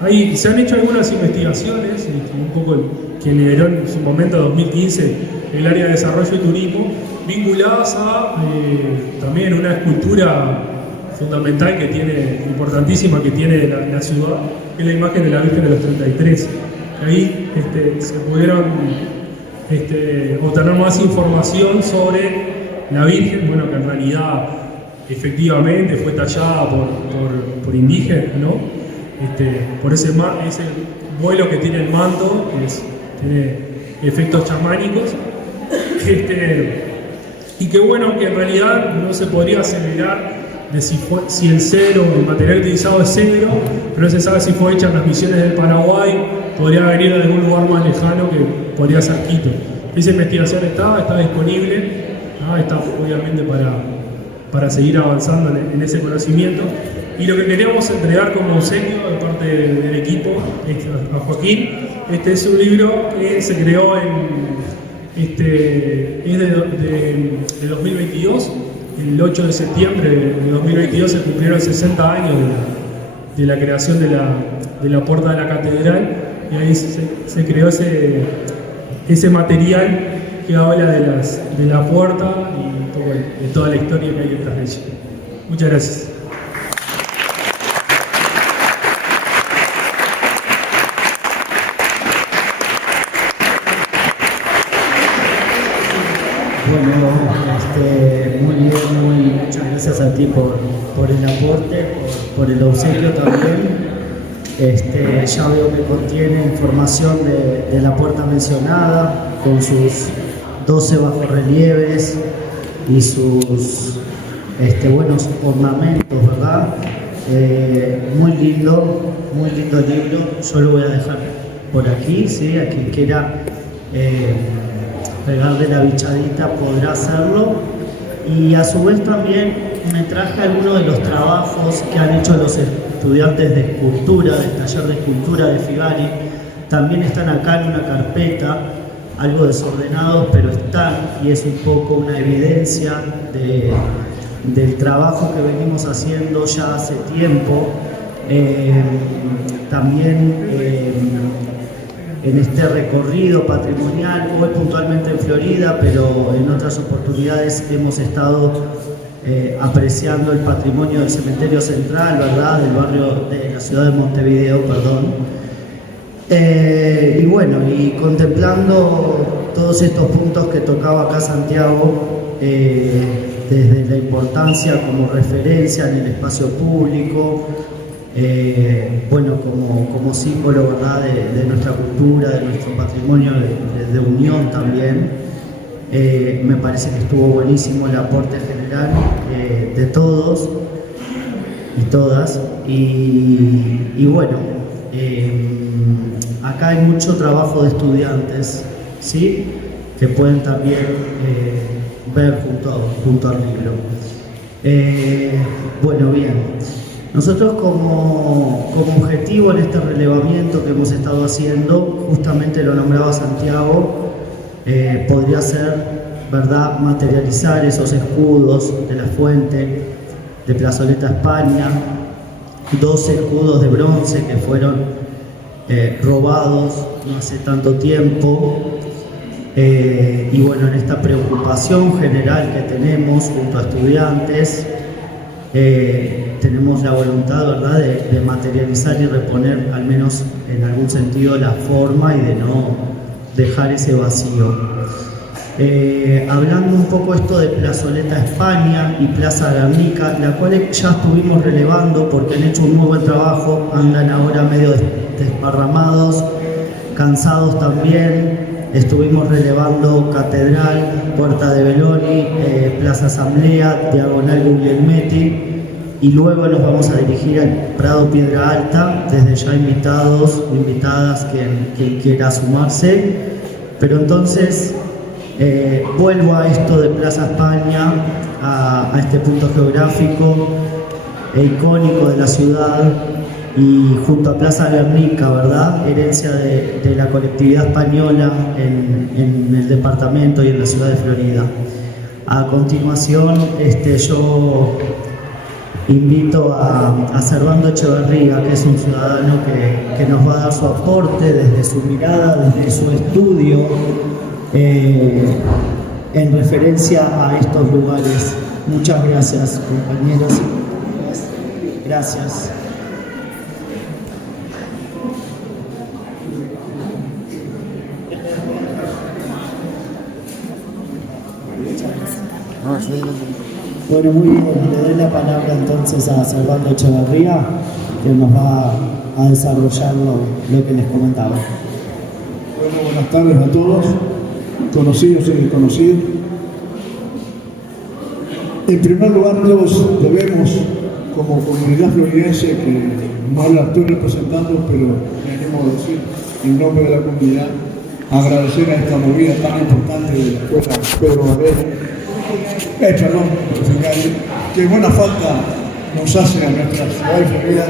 Ahí se han hecho algunas investigaciones, un poco que lideró en su momento, 2015, el área de desarrollo y turismo, vinculadas a también una escultura fundamental que tiene, importantísima, que tiene la ciudad, que es la imagen de la Virgen de los 33. Ahí se pudieron obtener más información sobre la Virgen, bueno, que en realidad efectivamente fue tallada por indígenas, ¿no? Por ese vuelo que tiene el manto, que tiene efectos chamánicos, y que bueno, que en realidad no se podría acelerar de si el material utilizado es cedro, pero no se sabe si fue hecha en las misiones del Paraguay, podría venir de algún lugar más lejano que podría ser Quito. Esa investigación está disponible, ¿no? Está obviamente para seguir avanzando en ese conocimiento. Y lo que queríamos entregar como obsequio de parte del equipo a Joaquín, es un libro que se creó es de 2022, el 8 de septiembre de 2022 se cumplieron 60 años de la creación de la puerta de la catedral, y ahí se creó ese material que habla de la puerta y un poco de toda la historia que hay detrás de ella. Muchas gracias. Bueno, muy bien, muchas gracias a ti por el aporte, por el obsequio también. Ya veo que contiene información de la puerta mencionada, con sus 12 bajorrelieves y sus buenos ornamentos, ¿verdad? Muy lindo libro. Yo lo voy a dejar por aquí, ¿sí? A quien quiera pegarle la bichadita podrá hacerlo. Y a su vez también me traje algunos de los trabajos que han hecho los estudiantes de escultura, del taller de escultura de Figari. También están acá en una carpeta, algo desordenados, pero están, y es un poco una evidencia del trabajo que venimos haciendo ya hace tiempo. También en este recorrido patrimonial, hoy puntualmente en Florida, pero en otras oportunidades hemos estado apreciando el patrimonio del cementerio central, ¿verdad? Del barrio de la ciudad de Montevideo, perdón. Y bueno, y contemplando todos estos puntos que tocaba acá Santiago, desde la importancia como referencia en el espacio público, bueno, como símbolo, ¿verdad? de nuestra cultura, de nuestro patrimonio de unión también. Me parece que estuvo buenísimo el aporte general de todos y todas. Y bueno, acá hay mucho trabajo de estudiantes, ¿sí? Que pueden también ver junto al libro. Bueno, bien. Nosotros como objetivo en este relevamiento que hemos estado haciendo, justamente lo nombraba Santiago, podría ser, ¿verdad?, materializar esos escudos de la fuente de Plazoleta España, 12 escudos de bronce que fueron robados no hace tanto tiempo. Y bueno, en esta preocupación general que tenemos junto a estudiantes, tenemos la voluntad, ¿verdad?, de materializar y reponer al menos en algún sentido la forma y de no dejar ese vacío. Hablando un poco esto de Plazoleta España y Plaza Guernica, la cual ya estuvimos relevando porque han hecho un muy buen trabajo, andan ahora medio desparramados, cansados también. Estuvimos relevando Catedral, Puerta de Beloni, Plaza Asamblea, Diagonal Guglielmetti, y luego nos vamos a dirigir al Prado Piedra Alta, desde ya invitados, invitadas, quien quiera sumarse. Pero entonces vuelvo a esto de Plaza España, a este punto geográfico e icónico de la ciudad, y junto a Plaza Guernica, ¿verdad?, herencia de la colectividad española en el departamento y en la ciudad de Florida. A continuación, yo invito a Servando Echeverría, que es un ciudadano que nos va a dar su aporte desde su mirada, desde su estudio, en referencia a estos lugares. Muchas gracias, compañeros. Gracias. Bueno, muy bien, le doy la palabra entonces a Servando Echeverría, que nos va a desarrollar lo que les comentaba. Bueno, buenas tardes a todos, conocidos y desconocidos. En primer lugar, todos debemos, como comunidad floridense, que no la estoy representando, pero me animo a decir en nombre de la comunidad, agradecer a esta movida tan importante de la escuela Pedro Varela, que buena falta nos hace a nuestra ciudad de Florida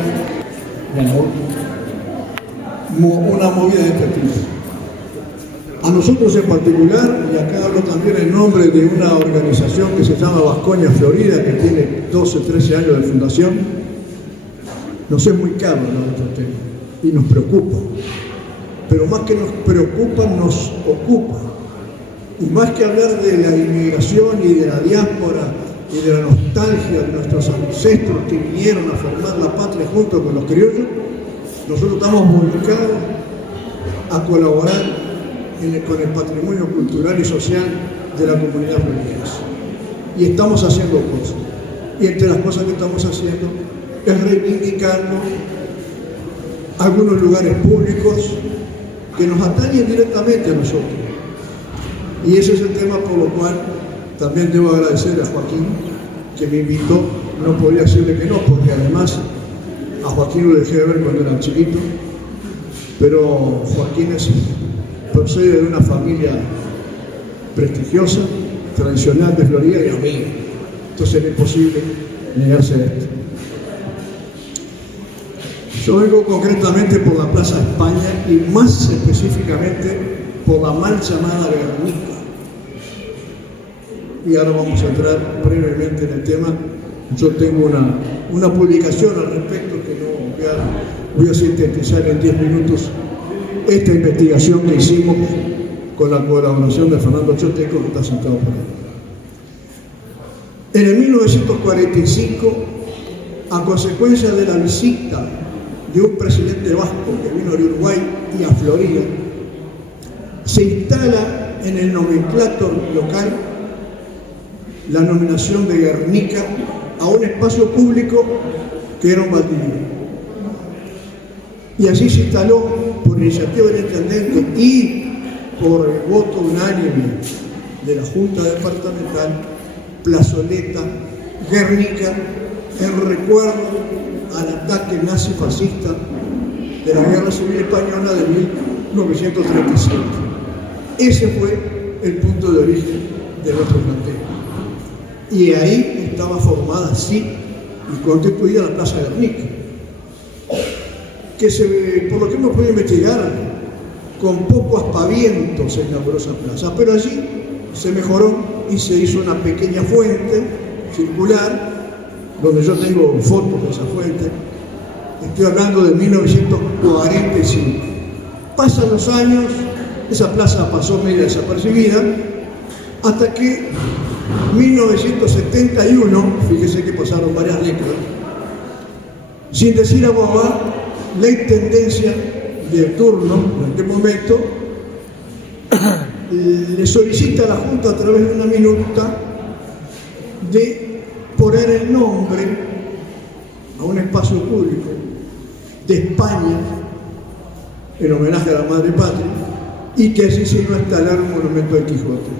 una movida de este tipo. A nosotros en particular, y acá hablo también en nombre de una organización que se llama Vasconia Florida, que tiene 12, 13 años de fundación, nos es muy caro nuestro tema y nos preocupa. Pero más que nos preocupa, nos ocupa. Y más que hablar de la inmigración y de la diáspora y de la nostalgia de nuestros ancestros que vinieron a formar la patria junto con los criollos, nosotros estamos volcados a colaborar con el patrimonio cultural y social de la comunidad floridense. Y estamos haciendo cosas. Y entre las cosas que estamos haciendo es reivindicando algunos lugares públicos que nos atañen directamente a nosotros. Y ese es el tema por lo cual también debo agradecer a Joaquín, que me invitó. No podía decirle que no, porque además a Joaquín lo dejé de ver cuando era chiquito, pero Joaquín procede de una familia prestigiosa, tradicional de Florida y amiga. Entonces es imposible negarse a esto. Yo vengo concretamente por la Plaza España y más específicamente por la mal llamada Guernica. Y ahora vamos a entrar brevemente en el tema. Yo tengo una publicación al respecto que no voy a sintetizar en 10 minutos esta investigación que hicimos con la colaboración de Fernando Choteco, que está sentado por ahí. En el 1945, a consecuencia de la visita de un presidente vasco que vino de Uruguay y a Florida, se instala en el nomenclátor local la nominación de Guernica a un espacio público que era un baldío. Y allí se instaló, por iniciativa del intendente y por el voto unánime de la Junta Departamental, Plazoleta Guernica, en recuerdo al ataque nazi-fascista de la Guerra Civil Española de 1937. Ese fue el punto de origen de nuestro plantel. Y ahí estaba formada, sí, y constituía la Plaza Guernica, que por lo que hemos podido investigar, con poco aspaviento se inauguró esa plaza, pero allí se mejoró y se hizo una pequeña fuente circular, donde yo tengo fotos de esa fuente. Estoy hablando de 1945. Pasan los años, esa plaza pasó media desapercibida, hasta que 1971, fíjese que pasaron varias décadas, sin decir a guagua, la intendencia de turno en aquel momento le solicita a la Junta a través de una minuta de poner el nombre a un espacio público de España en homenaje a la Madre Patria y que así se iba a instalar un monumento al Quijote.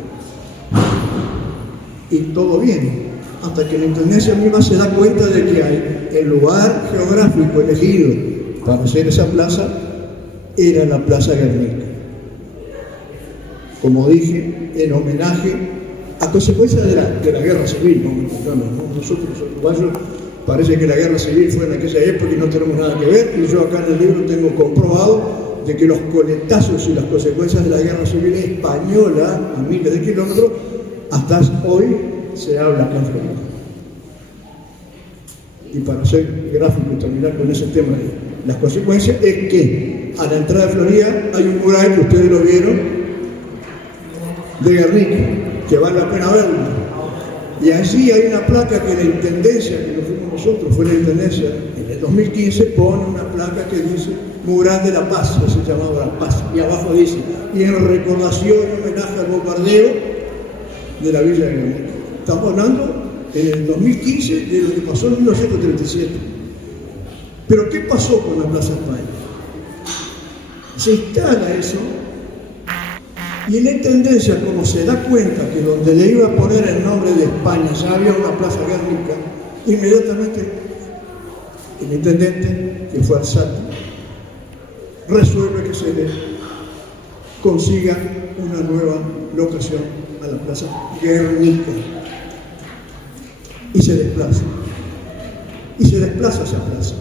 Y todo bien, hasta que la intendencia misma se da cuenta de que hay el lugar geográfico elegido para hacer esa plaza era la Plaza Guernica. Como dije, en homenaje a consecuencia de la guerra civil. Nosotros los uruguayos parece que la guerra civil fue en aquella época y no tenemos nada que ver, y yo acá en el libro tengo comprobado de que los coletazos y las consecuencias de la guerra civil española a miles de kilómetros hasta hoy se habla acá en Florida. Y para ser gráfico y terminar con ese tema de las consecuencias, es que a la entrada de Florida hay un mural que ustedes lo vieron de Guernica, que vale la pena verlo. Y allí hay una placa que la intendencia, que no fuimos nosotros, fue la intendencia, en el 2015 pone una placa que dice Mural de la Paz, que se llamaba La Paz, y abajo dice, y en recordación y homenaje al bombardeo de la villa de Guernica. Estamos hablando en el 2015 de lo que pasó en 1937. Pero ¿qué pasó con la Plaza España? Se instala eso y la intendencia, como se da cuenta que donde le iba a poner el nombre de España ya había una Plaza Guernica, inmediatamente el intendente, que fue Alzate, resuelve que se le consiga una nueva locación a la Plaza Guernica. Y se desplaza. Y se desplaza esa plaza.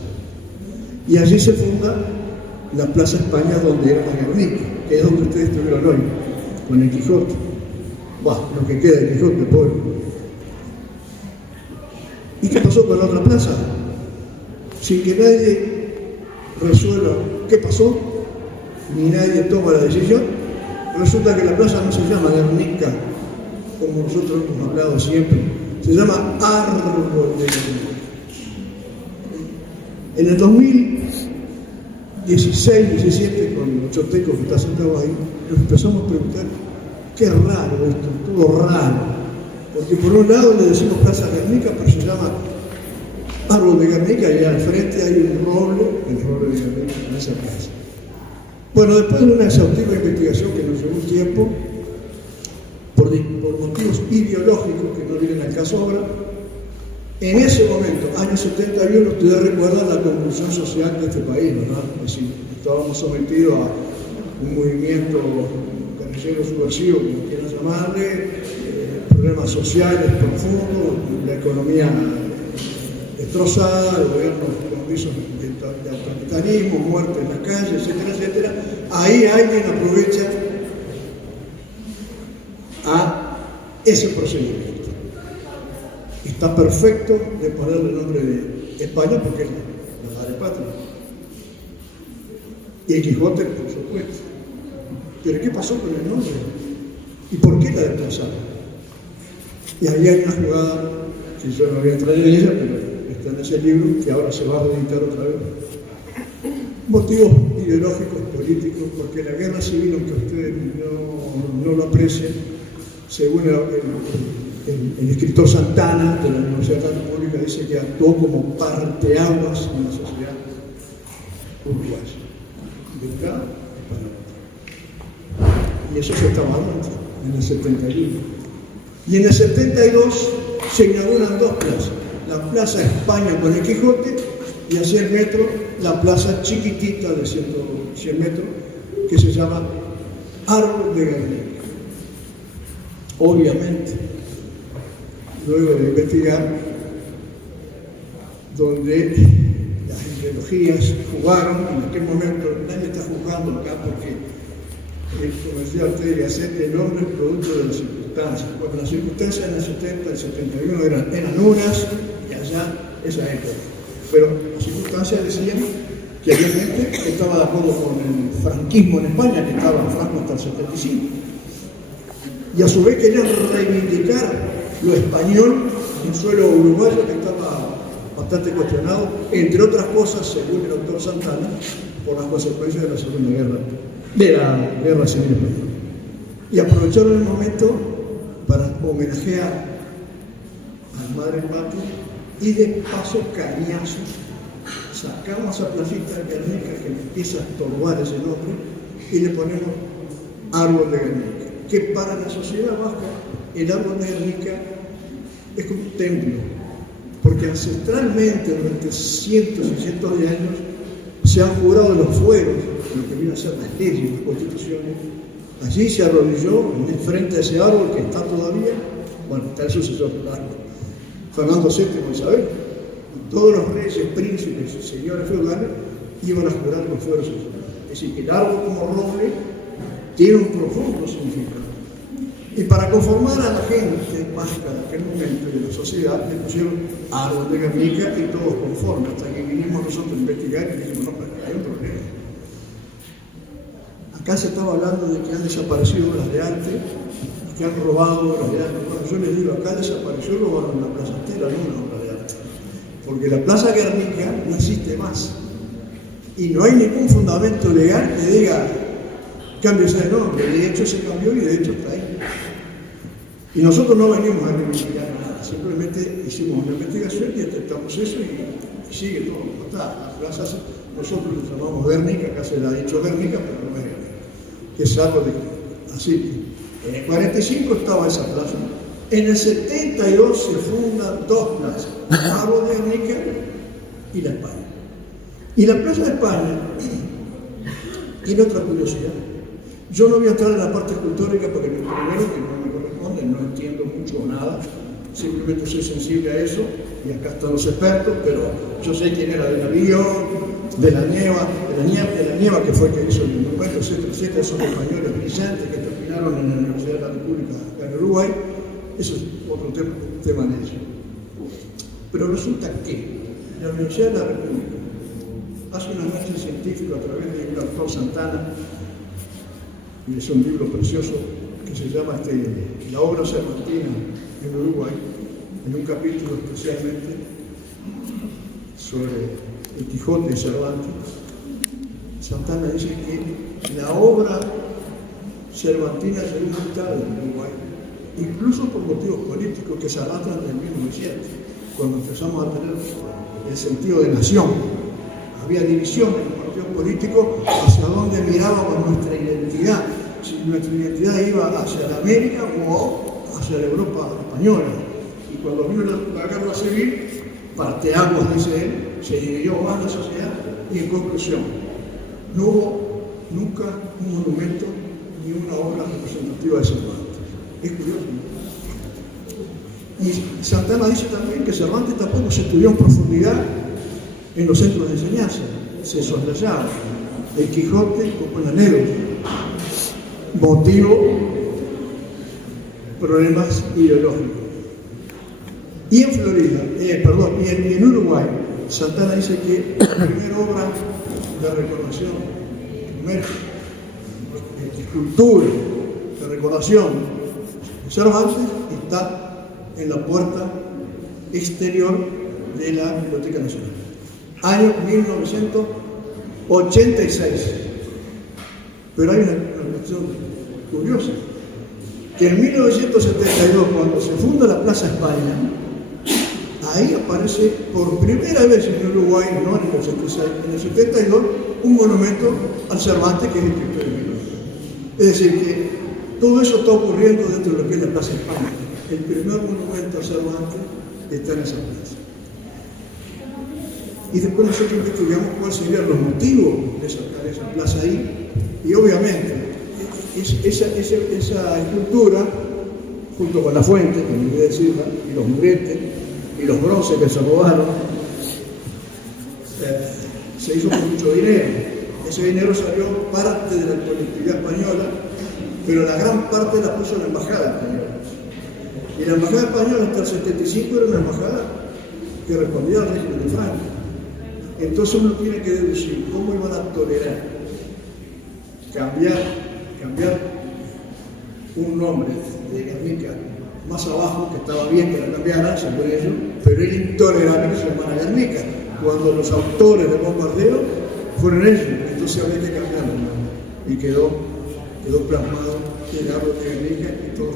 Y allí se funda la Plaza España, donde era la Guernica, que es donde ustedes estuvieron hoy, con el Quijote. Lo que queda del Quijote, pobre. ¿Y qué pasó con la otra plaza? Sin que nadie resuelva qué pasó, ni nadie toma la decisión, resulta que la plaza no se llama Guernica, como nosotros hemos hablado siempre, se llama Árbol de Guernica. En el 2016-17, con los chotecos que está sentado ahí, nos empezamos a preguntar, qué raro esto, todo raro. Porque por un lado le decimos Plaza Guernica, pero se llama Árbol de Guernica, y al frente hay un roble, el roble de Guernica, en esa plaza. Bueno, después de una exhaustiva investigación que nos llevó un tiempo, por motivos ideológicos que no vienen al caso ahora, en ese momento, año 71, ustedes recuerdan la convulsión social de este país, ¿verdad? Es decir, estábamos sometidos a un movimiento guerrillero subversivo, como quieran llamarle, problemas sociales profundos, la economía destrozada, el gobierno con visos de autoritarismo, muerte en la calle, etcétera, etcétera. Ahí alguien aprovecha a ese procedimiento. Está perfecto de ponerle el nombre de España porque es la madre patria. Y el Quijote, por supuesto. Pero ¿qué pasó con el nombre? ¿Y por qué la desplazaron? Y ahí hay una jugada que yo no voy a entrar en ella, pero está en ese libro que ahora se va a reeditar otra vez. Motivos ideológicos, políticos, porque la guerra civil, aunque ustedes no lo aprecien, según el escritor Santana de la Universidad Católica, dice que actuó como parteaguas en la sociedad uruguaya. De acá para allá. Y eso se estaba dando en el 71. Y en el 72 se inauguran dos plazas. La Plaza España con el Quijote y hacia el metro la plaza chiquitita de 100 metros que se llama Árbol de Guernica. Obviamente, luego de investigar, donde las ideologías jugaron. En aquel momento nadie está jugando acá porque, como decía usted, el hombre es producto de las circunstancias. Bueno, las circunstancias en el 70, el 71 eran unas, y allá esa época. Pero las circunstancias decían que había gente que estaba de acuerdo con el franquismo en España, que estaba en Franco hasta el 75. Y a su vez querían reivindicar lo español en suelo uruguayo, que estaba bastante cuestionado, entre otras cosas, según el doctor Santana, por las consecuencias de la Segunda Guerra, de la Guerra Civil Española. Y aprovecharon el momento para homenajear a la Madre Patria y de paso cañazos. Sacamos a Placita Guernica, que empieza a estorbar ese nombre, y le ponemos árbol de Guernica, que para la sociedad vasca el árbol de Guernica es como un templo, porque ancestralmente durante cientos y cientos de años se han jurado los fueros, lo que viene a ser las leyes, las constituciones. Allí se arrodilló frente a ese árbol que está todavía, bueno, está el sucesor del árbol, Fernando VII de Isabel. Y todos los reyes, príncipes y señores feudales iban a jurar los fueros sociales. Es decir, que el árbol como roble tiene un profundo significado. Y para conformar a la gente vasca de aquel momento de la sociedad, le pusieron árbol de Guernica y todos conformes, hasta que vinimos nosotros a investigar y dijimos, no, pero hay un problema. Acá se estaba hablando de que han desaparecido obras de arte, que han robado obras de arte. Bueno, yo les digo, acá desapareció y robaron la Plaza Estela, no una obra de arte. Porque la Plaza Guernica no existe más. Y no hay ningún fundamento legal que diga, cámbiese de nombre. De hecho se cambió y de hecho está ahí. Y nosotros no venimos a reivindicar nada, simplemente hicimos una investigación y detectamos eso y sigue todo como está. La plaza, nosotros le llamamos Guernica, acá se le ha dicho Guernica, pero no es Guernica. Es algo de así. En el 45 estaba esa plaza. En el 72 se fundan dos plazas, la de Guernica y la España. Y la Plaza de España tiene otra curiosidad. Yo no voy a entrar en la parte escultórica porque primero que no me corresponde, no entiendo mucho o nada, simplemente soy sensible a eso y acá están los expertos, pero yo sé quién era del avión, de la nieva que fue que hizo el monumento, etcétera, esos españoles brillantes que terminaron en la Universidad de la República acá en Uruguay. Eso es otro tema de ello. Pero resulta que la Universidad de la República hace un análisis científico a través del doctor Santana, y es un libro precioso que se llama La obra cervantina en Uruguay, en un capítulo especialmente sobre el Quijote de Cervantes. Santana dice que la obra cervantina llegó muy tarde en Uruguay, incluso por motivos políticos que se arrastran del 1900, cuando empezamos a tener el sentido de nación. Había división en los partidos políticos hacia dónde mirábamos nuestra identidad, si nuestra identidad iba hacia la América o hacia la Europa española. Y cuando vino la guerra civil, parteaguas, dice él, se dividió más la sociedad y en conclusión, no hubo nunca un monumento ni una obra representativa de Cervantes. Es curioso, ¿no? Y Santana dice también que Cervantes tampoco se estudió en profundidad en los centros de enseñanza, se soslayaba. El Quijote como la anécdota, motivo, problemas ideológicos. Y en Florida, y en Uruguay, Santana dice que la primera obra de recordación, primera escultura de recordación de Cervantes está en la puerta exterior de la Biblioteca Nacional. Año 1986. Pero hay una cuestión curiosa, que en 1972, cuando se funda la Plaza España, ahí aparece por primera vez en Uruguay, no en el 76, en el 72, un monumento al Cervantes que es el escritor de Bilbao. Es decir, que todo eso está ocurriendo dentro de lo que es la Plaza España. El primer monumento al Cervantes está en esa plaza. Y después nosotros investigamos cuáles serían los motivos de sacar esa plaza ahí. Y obviamente, esa escultura, junto con la fuente, que me olvidé decirla, y los muretes, y los bronces que se robaron, se hizo con mucho dinero. Ese dinero salió parte de la colectividad española, pero la gran parte la puso la embajada española. Y la embajada española hasta el 75 era una embajada que respondía al régimen de Franco. Entonces uno tiene que deducir cómo iban a tolerar cambiar un nombre de Guernica más abajo, que estaba bien que la cambiaran, según ellos, pero era intolerable que se llamara Guernica, cuando los autores del bombardeo fueron ellos. Entonces había que cambiarlo, y quedó plasmado el árbol de Guernica y todos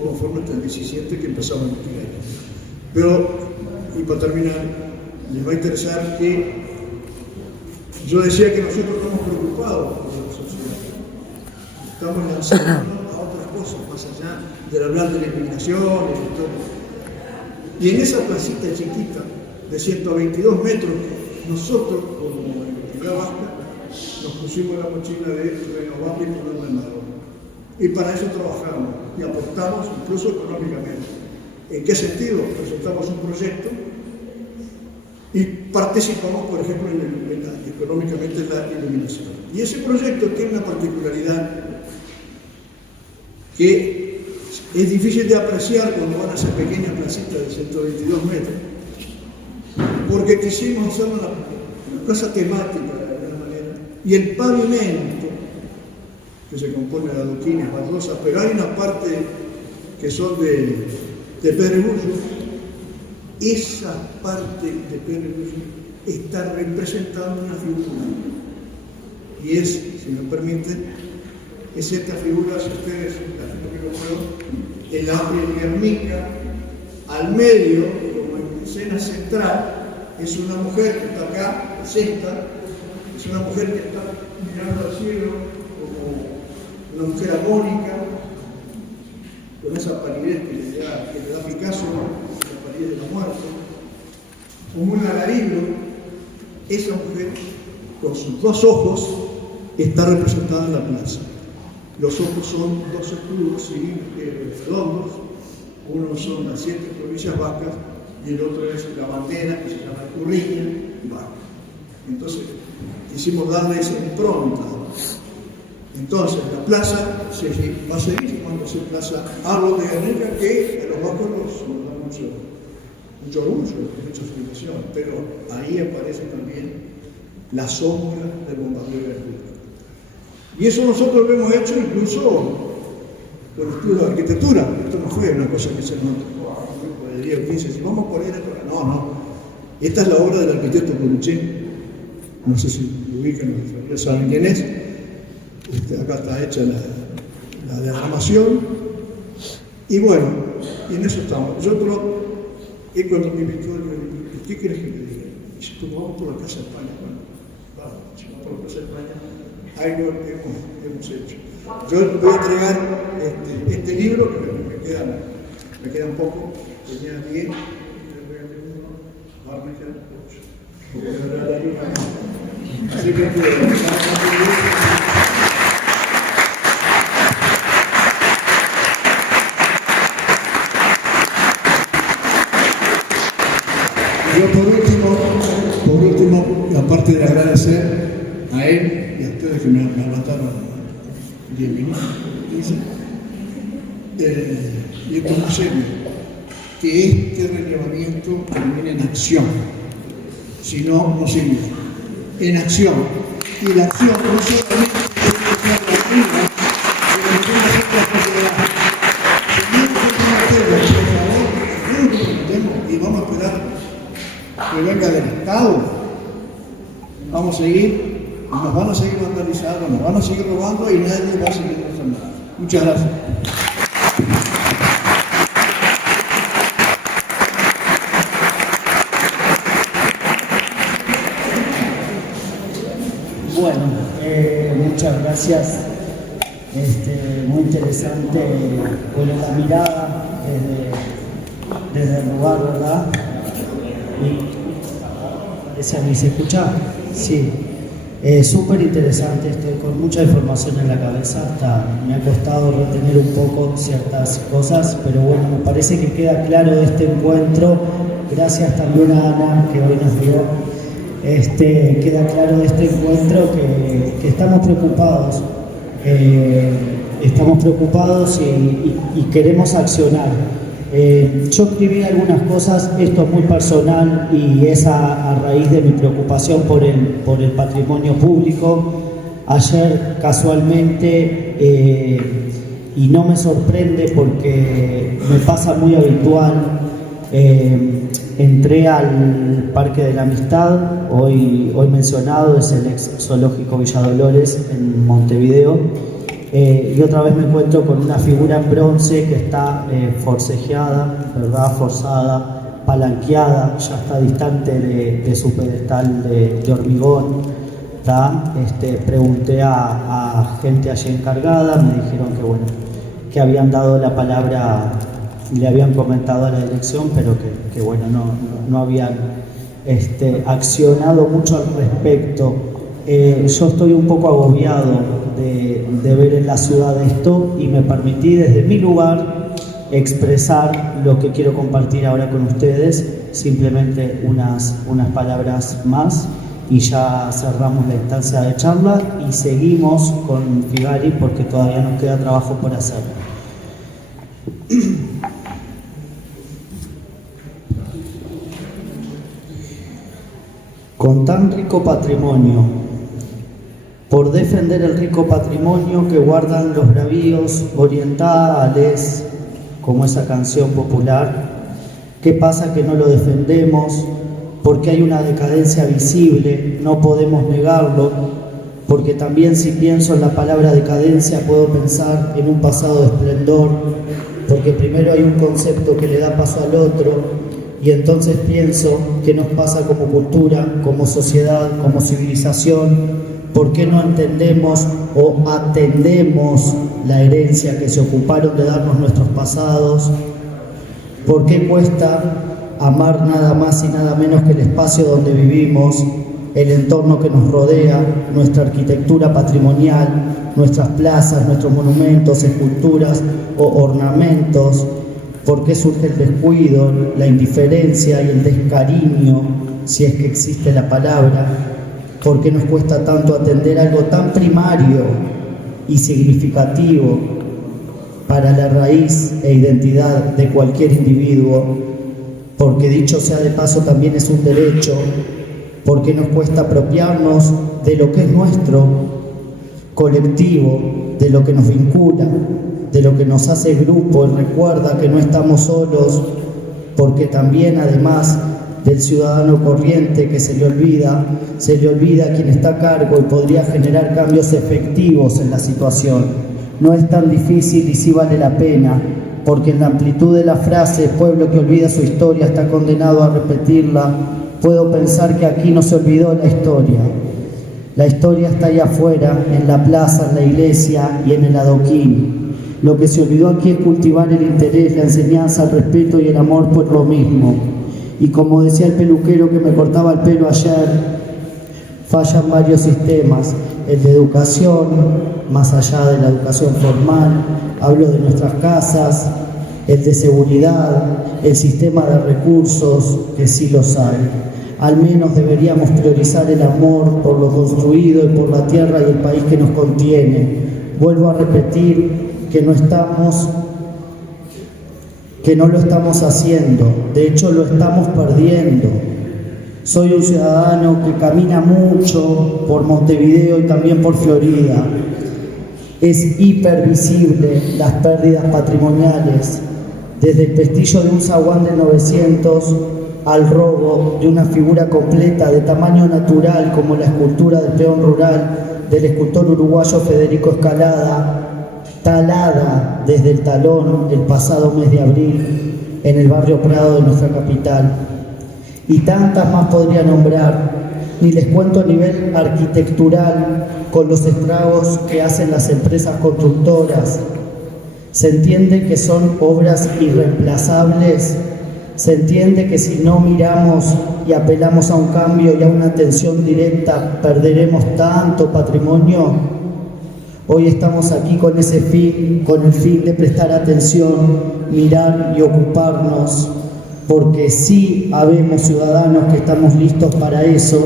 conformes hasta el 17 que empezamos a investigar. Pero, y para terminar, les va a interesar que yo decía que nosotros estamos preocupados por la sociedad. Estamos lanzando a otras cosas, más allá del hablar de la eliminación y todo. Y en esa placita chiquita de 122 metros, nosotros, como entidad vasca, nos pusimos la mochila de renovar y ponerla en valor. Y para eso trabajamos y apostamos incluso económicamente. ¿En qué sentido? Presentamos un proyecto y participamos, por ejemplo, económicamente en la iluminación. Y ese proyecto tiene una particularidad que es difícil de apreciar cuando van a esa pequeña placita de 122 metros, porque quisimos hacer una cosa temática de alguna manera, y el pavimento, que se compone de adoquines, baldosas, pero hay una parte que son de pedregullo. Esa parte de pedregullo está representando una figura, y es, si me permiten, es esta figura, si ustedes el Guernica, al medio, como en escena central, es una mujer que está acá, es una mujer que está mirando al cielo, como una mujer agónica, con esa palidez que le da Picasso, la palidez de la muerte, como un alarido. Esa mujer, con sus dos ojos, está representada en la plaza. Los ojos son dos escudos redondos, uno son las 7 provincias vascas y el otro es la bandera que se llama Curriña Vasca. Entonces, quisimos darle esa impronta. Entonces, la plaza va a seguir llamándose Plaza Árbol de Guernica, que a los vascos nos da mucho orgullo, mucha satisfacción, pero ahí aparece también la sombra del bombardeo de Guernica. Y eso nosotros lo hemos hecho incluso con estudios de arquitectura. Esto no fue una cosa que se nos tocó a un grupo de 10 o 15, si vamos a poner esto. No. Esta es la obra del arquitecto Colucci. No sé si lo ubican, ya saben quién es. Acá está hecha la diagramación. Y bueno, y en eso estamos. Nosotros, y cuando me invitó, ¿qué quieres que le diga? Y si tú vamos por la Casa de España, bueno, si vamos por la Casa de España, ahí lo hemos hecho. Yo voy a entregar este libro, que me queda un poco, tenía 10, ahora me quedan 8. Así que yo por último, aparte de agradecer a él y a ustedes que me levantaron bienvenidos, y esto es muy serio, que este relevamiento termine en acción, si no, no sirve. En acción. Y la acción no solamente es que sea relativa, sino que tenga cierta propiedad. Si no nos comprometemos, y vamos a esperar que venga del Estado, vamos a seguir. Nos van a seguir vandalizando, nos van a seguir robando y nadie va a seguir haciendo nada. Muchas gracias. Bueno, muchas gracias. Muy interesante, bueno, la mirada desde el lugar, ¿verdad? ¿Se escucha? Sí. Súper interesante, estoy con mucha información en la cabeza, hasta me ha costado retener un poco ciertas cosas, pero bueno, me parece que queda claro este encuentro. Gracias también a Ana, que hoy nos dio Queda claro de este encuentro que estamos preocupados. Estamos preocupados y queremos accionar. Yo escribí algunas cosas, esto es muy personal y es a raíz de mi preocupación por el patrimonio público. Ayer casualmente, y no me sorprende porque me pasa muy habitual, entré al Parque de la Amistad, hoy mencionado, es el ex zoológico Villa Dolores en Montevideo, y otra vez me encuentro con una figura en bronce que está forcejeada, ¿verdad? Forzada, palanqueada, ya está distante de su pedestal de hormigón. Pregunté a gente allí encargada, me dijeron que habían dado la palabra, le habían comentado a la dirección, pero que no habían accionado mucho al respecto. Yo estoy un poco agobiado de ver en la ciudad esto y me permití desde mi lugar expresar lo que quiero compartir ahora con ustedes, simplemente unas palabras más y ya cerramos la instancia de charla y seguimos con Figari porque todavía nos queda trabajo por hacer. Con tan rico patrimonio, por defender el rico patrimonio que guardan los bravíos orientales, como esa canción popular, ¿qué pasa que no lo defendemos? Porque hay una decadencia visible, no podemos negarlo, porque también si pienso en la palabra decadencia puedo pensar en un pasado de esplendor, porque primero hay un concepto que le da paso al otro, y entonces pienso qué nos pasa como cultura, como sociedad, como civilización, por qué no entendemos o atendemos la herencia que se ocuparon de darnos nuestros pasados, por qué cuesta amar nada más y nada menos que el espacio donde vivimos, el entorno que nos rodea, nuestra arquitectura patrimonial, nuestras plazas, nuestros monumentos, esculturas o ornamentos. ¿Por qué surge el descuido, la indiferencia y el descariño, si es que existe la palabra? ¿Por qué nos cuesta tanto atender algo tan primario y significativo para la raíz e identidad de cualquier individuo? Porque dicho sea de paso también es un derecho. ¿Por qué nos cuesta apropiarnos de lo que es nuestro, colectivo, de lo que nos vincula, de lo que nos hace grupo y recuerda que no estamos solos? Porque también, además del ciudadano corriente que se le olvida quien está a cargo y podría generar cambios efectivos en la situación. No es tan difícil y sí vale la pena, porque en la amplitud de la frase pueblo que olvida su historia está condenado a repetirla. Puedo pensar que aquí no se olvidó la historia. La historia está allá afuera, en la plaza, en la iglesia y en el adoquín. Lo que se olvidó aquí es cultivar el interés, la enseñanza, el respeto y el amor por lo mismo. Y como decía el peluquero que me cortaba el pelo ayer, fallan varios sistemas. El de educación, más allá de la educación formal, hablo de nuestras casas, el de seguridad, el sistema de recursos, que sí los hay. Al menos deberíamos priorizar el amor por lo construido y por la tierra y el país que nos contiene. Vuelvo a repetir que no lo estamos haciendo, de hecho lo estamos perdiendo. Soy un ciudadano que camina mucho por Montevideo y también por Florida. Es hipervisible las pérdidas patrimoniales, desde el pestillo de un zaguán de 900 al robo de una figura completa de tamaño natural como la escultura del peón rural del escultor uruguayo Federico Escalada, talada desde el talón el pasado mes de abril en el barrio Prado de nuestra capital. Y tantas más podría nombrar, ni les cuento a nivel arquitectural con los estragos que hacen las empresas constructoras. Se entiende que son obras irreemplazables, se entiende que si no miramos y apelamos a un cambio y a una atención directa perderemos tanto patrimonio. Hoy estamos aquí con ese fin, con el fin de prestar atención, mirar y ocuparnos, porque sí habemos ciudadanos que estamos listos para eso,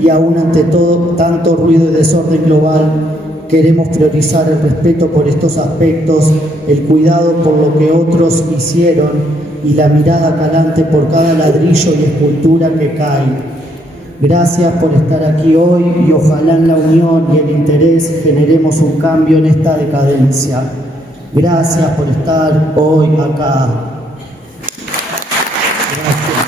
y aún ante todo tanto ruido y desorden global, queremos priorizar el respeto por estos aspectos, el cuidado por lo que otros hicieron y la mirada calante por cada ladrillo y escultura que cae. Gracias por estar aquí hoy y ojalá en la unión y el interés generemos un cambio en esta decadencia. Gracias por estar hoy acá. Gracias.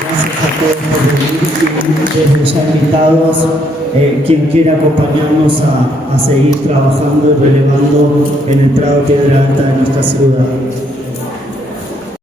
Gracias a todos por venir y desde ya invitados. Quien quiera acompañarnos a seguir trabajando y relevando en el Prado Piedra Alta de nuestra ciudad.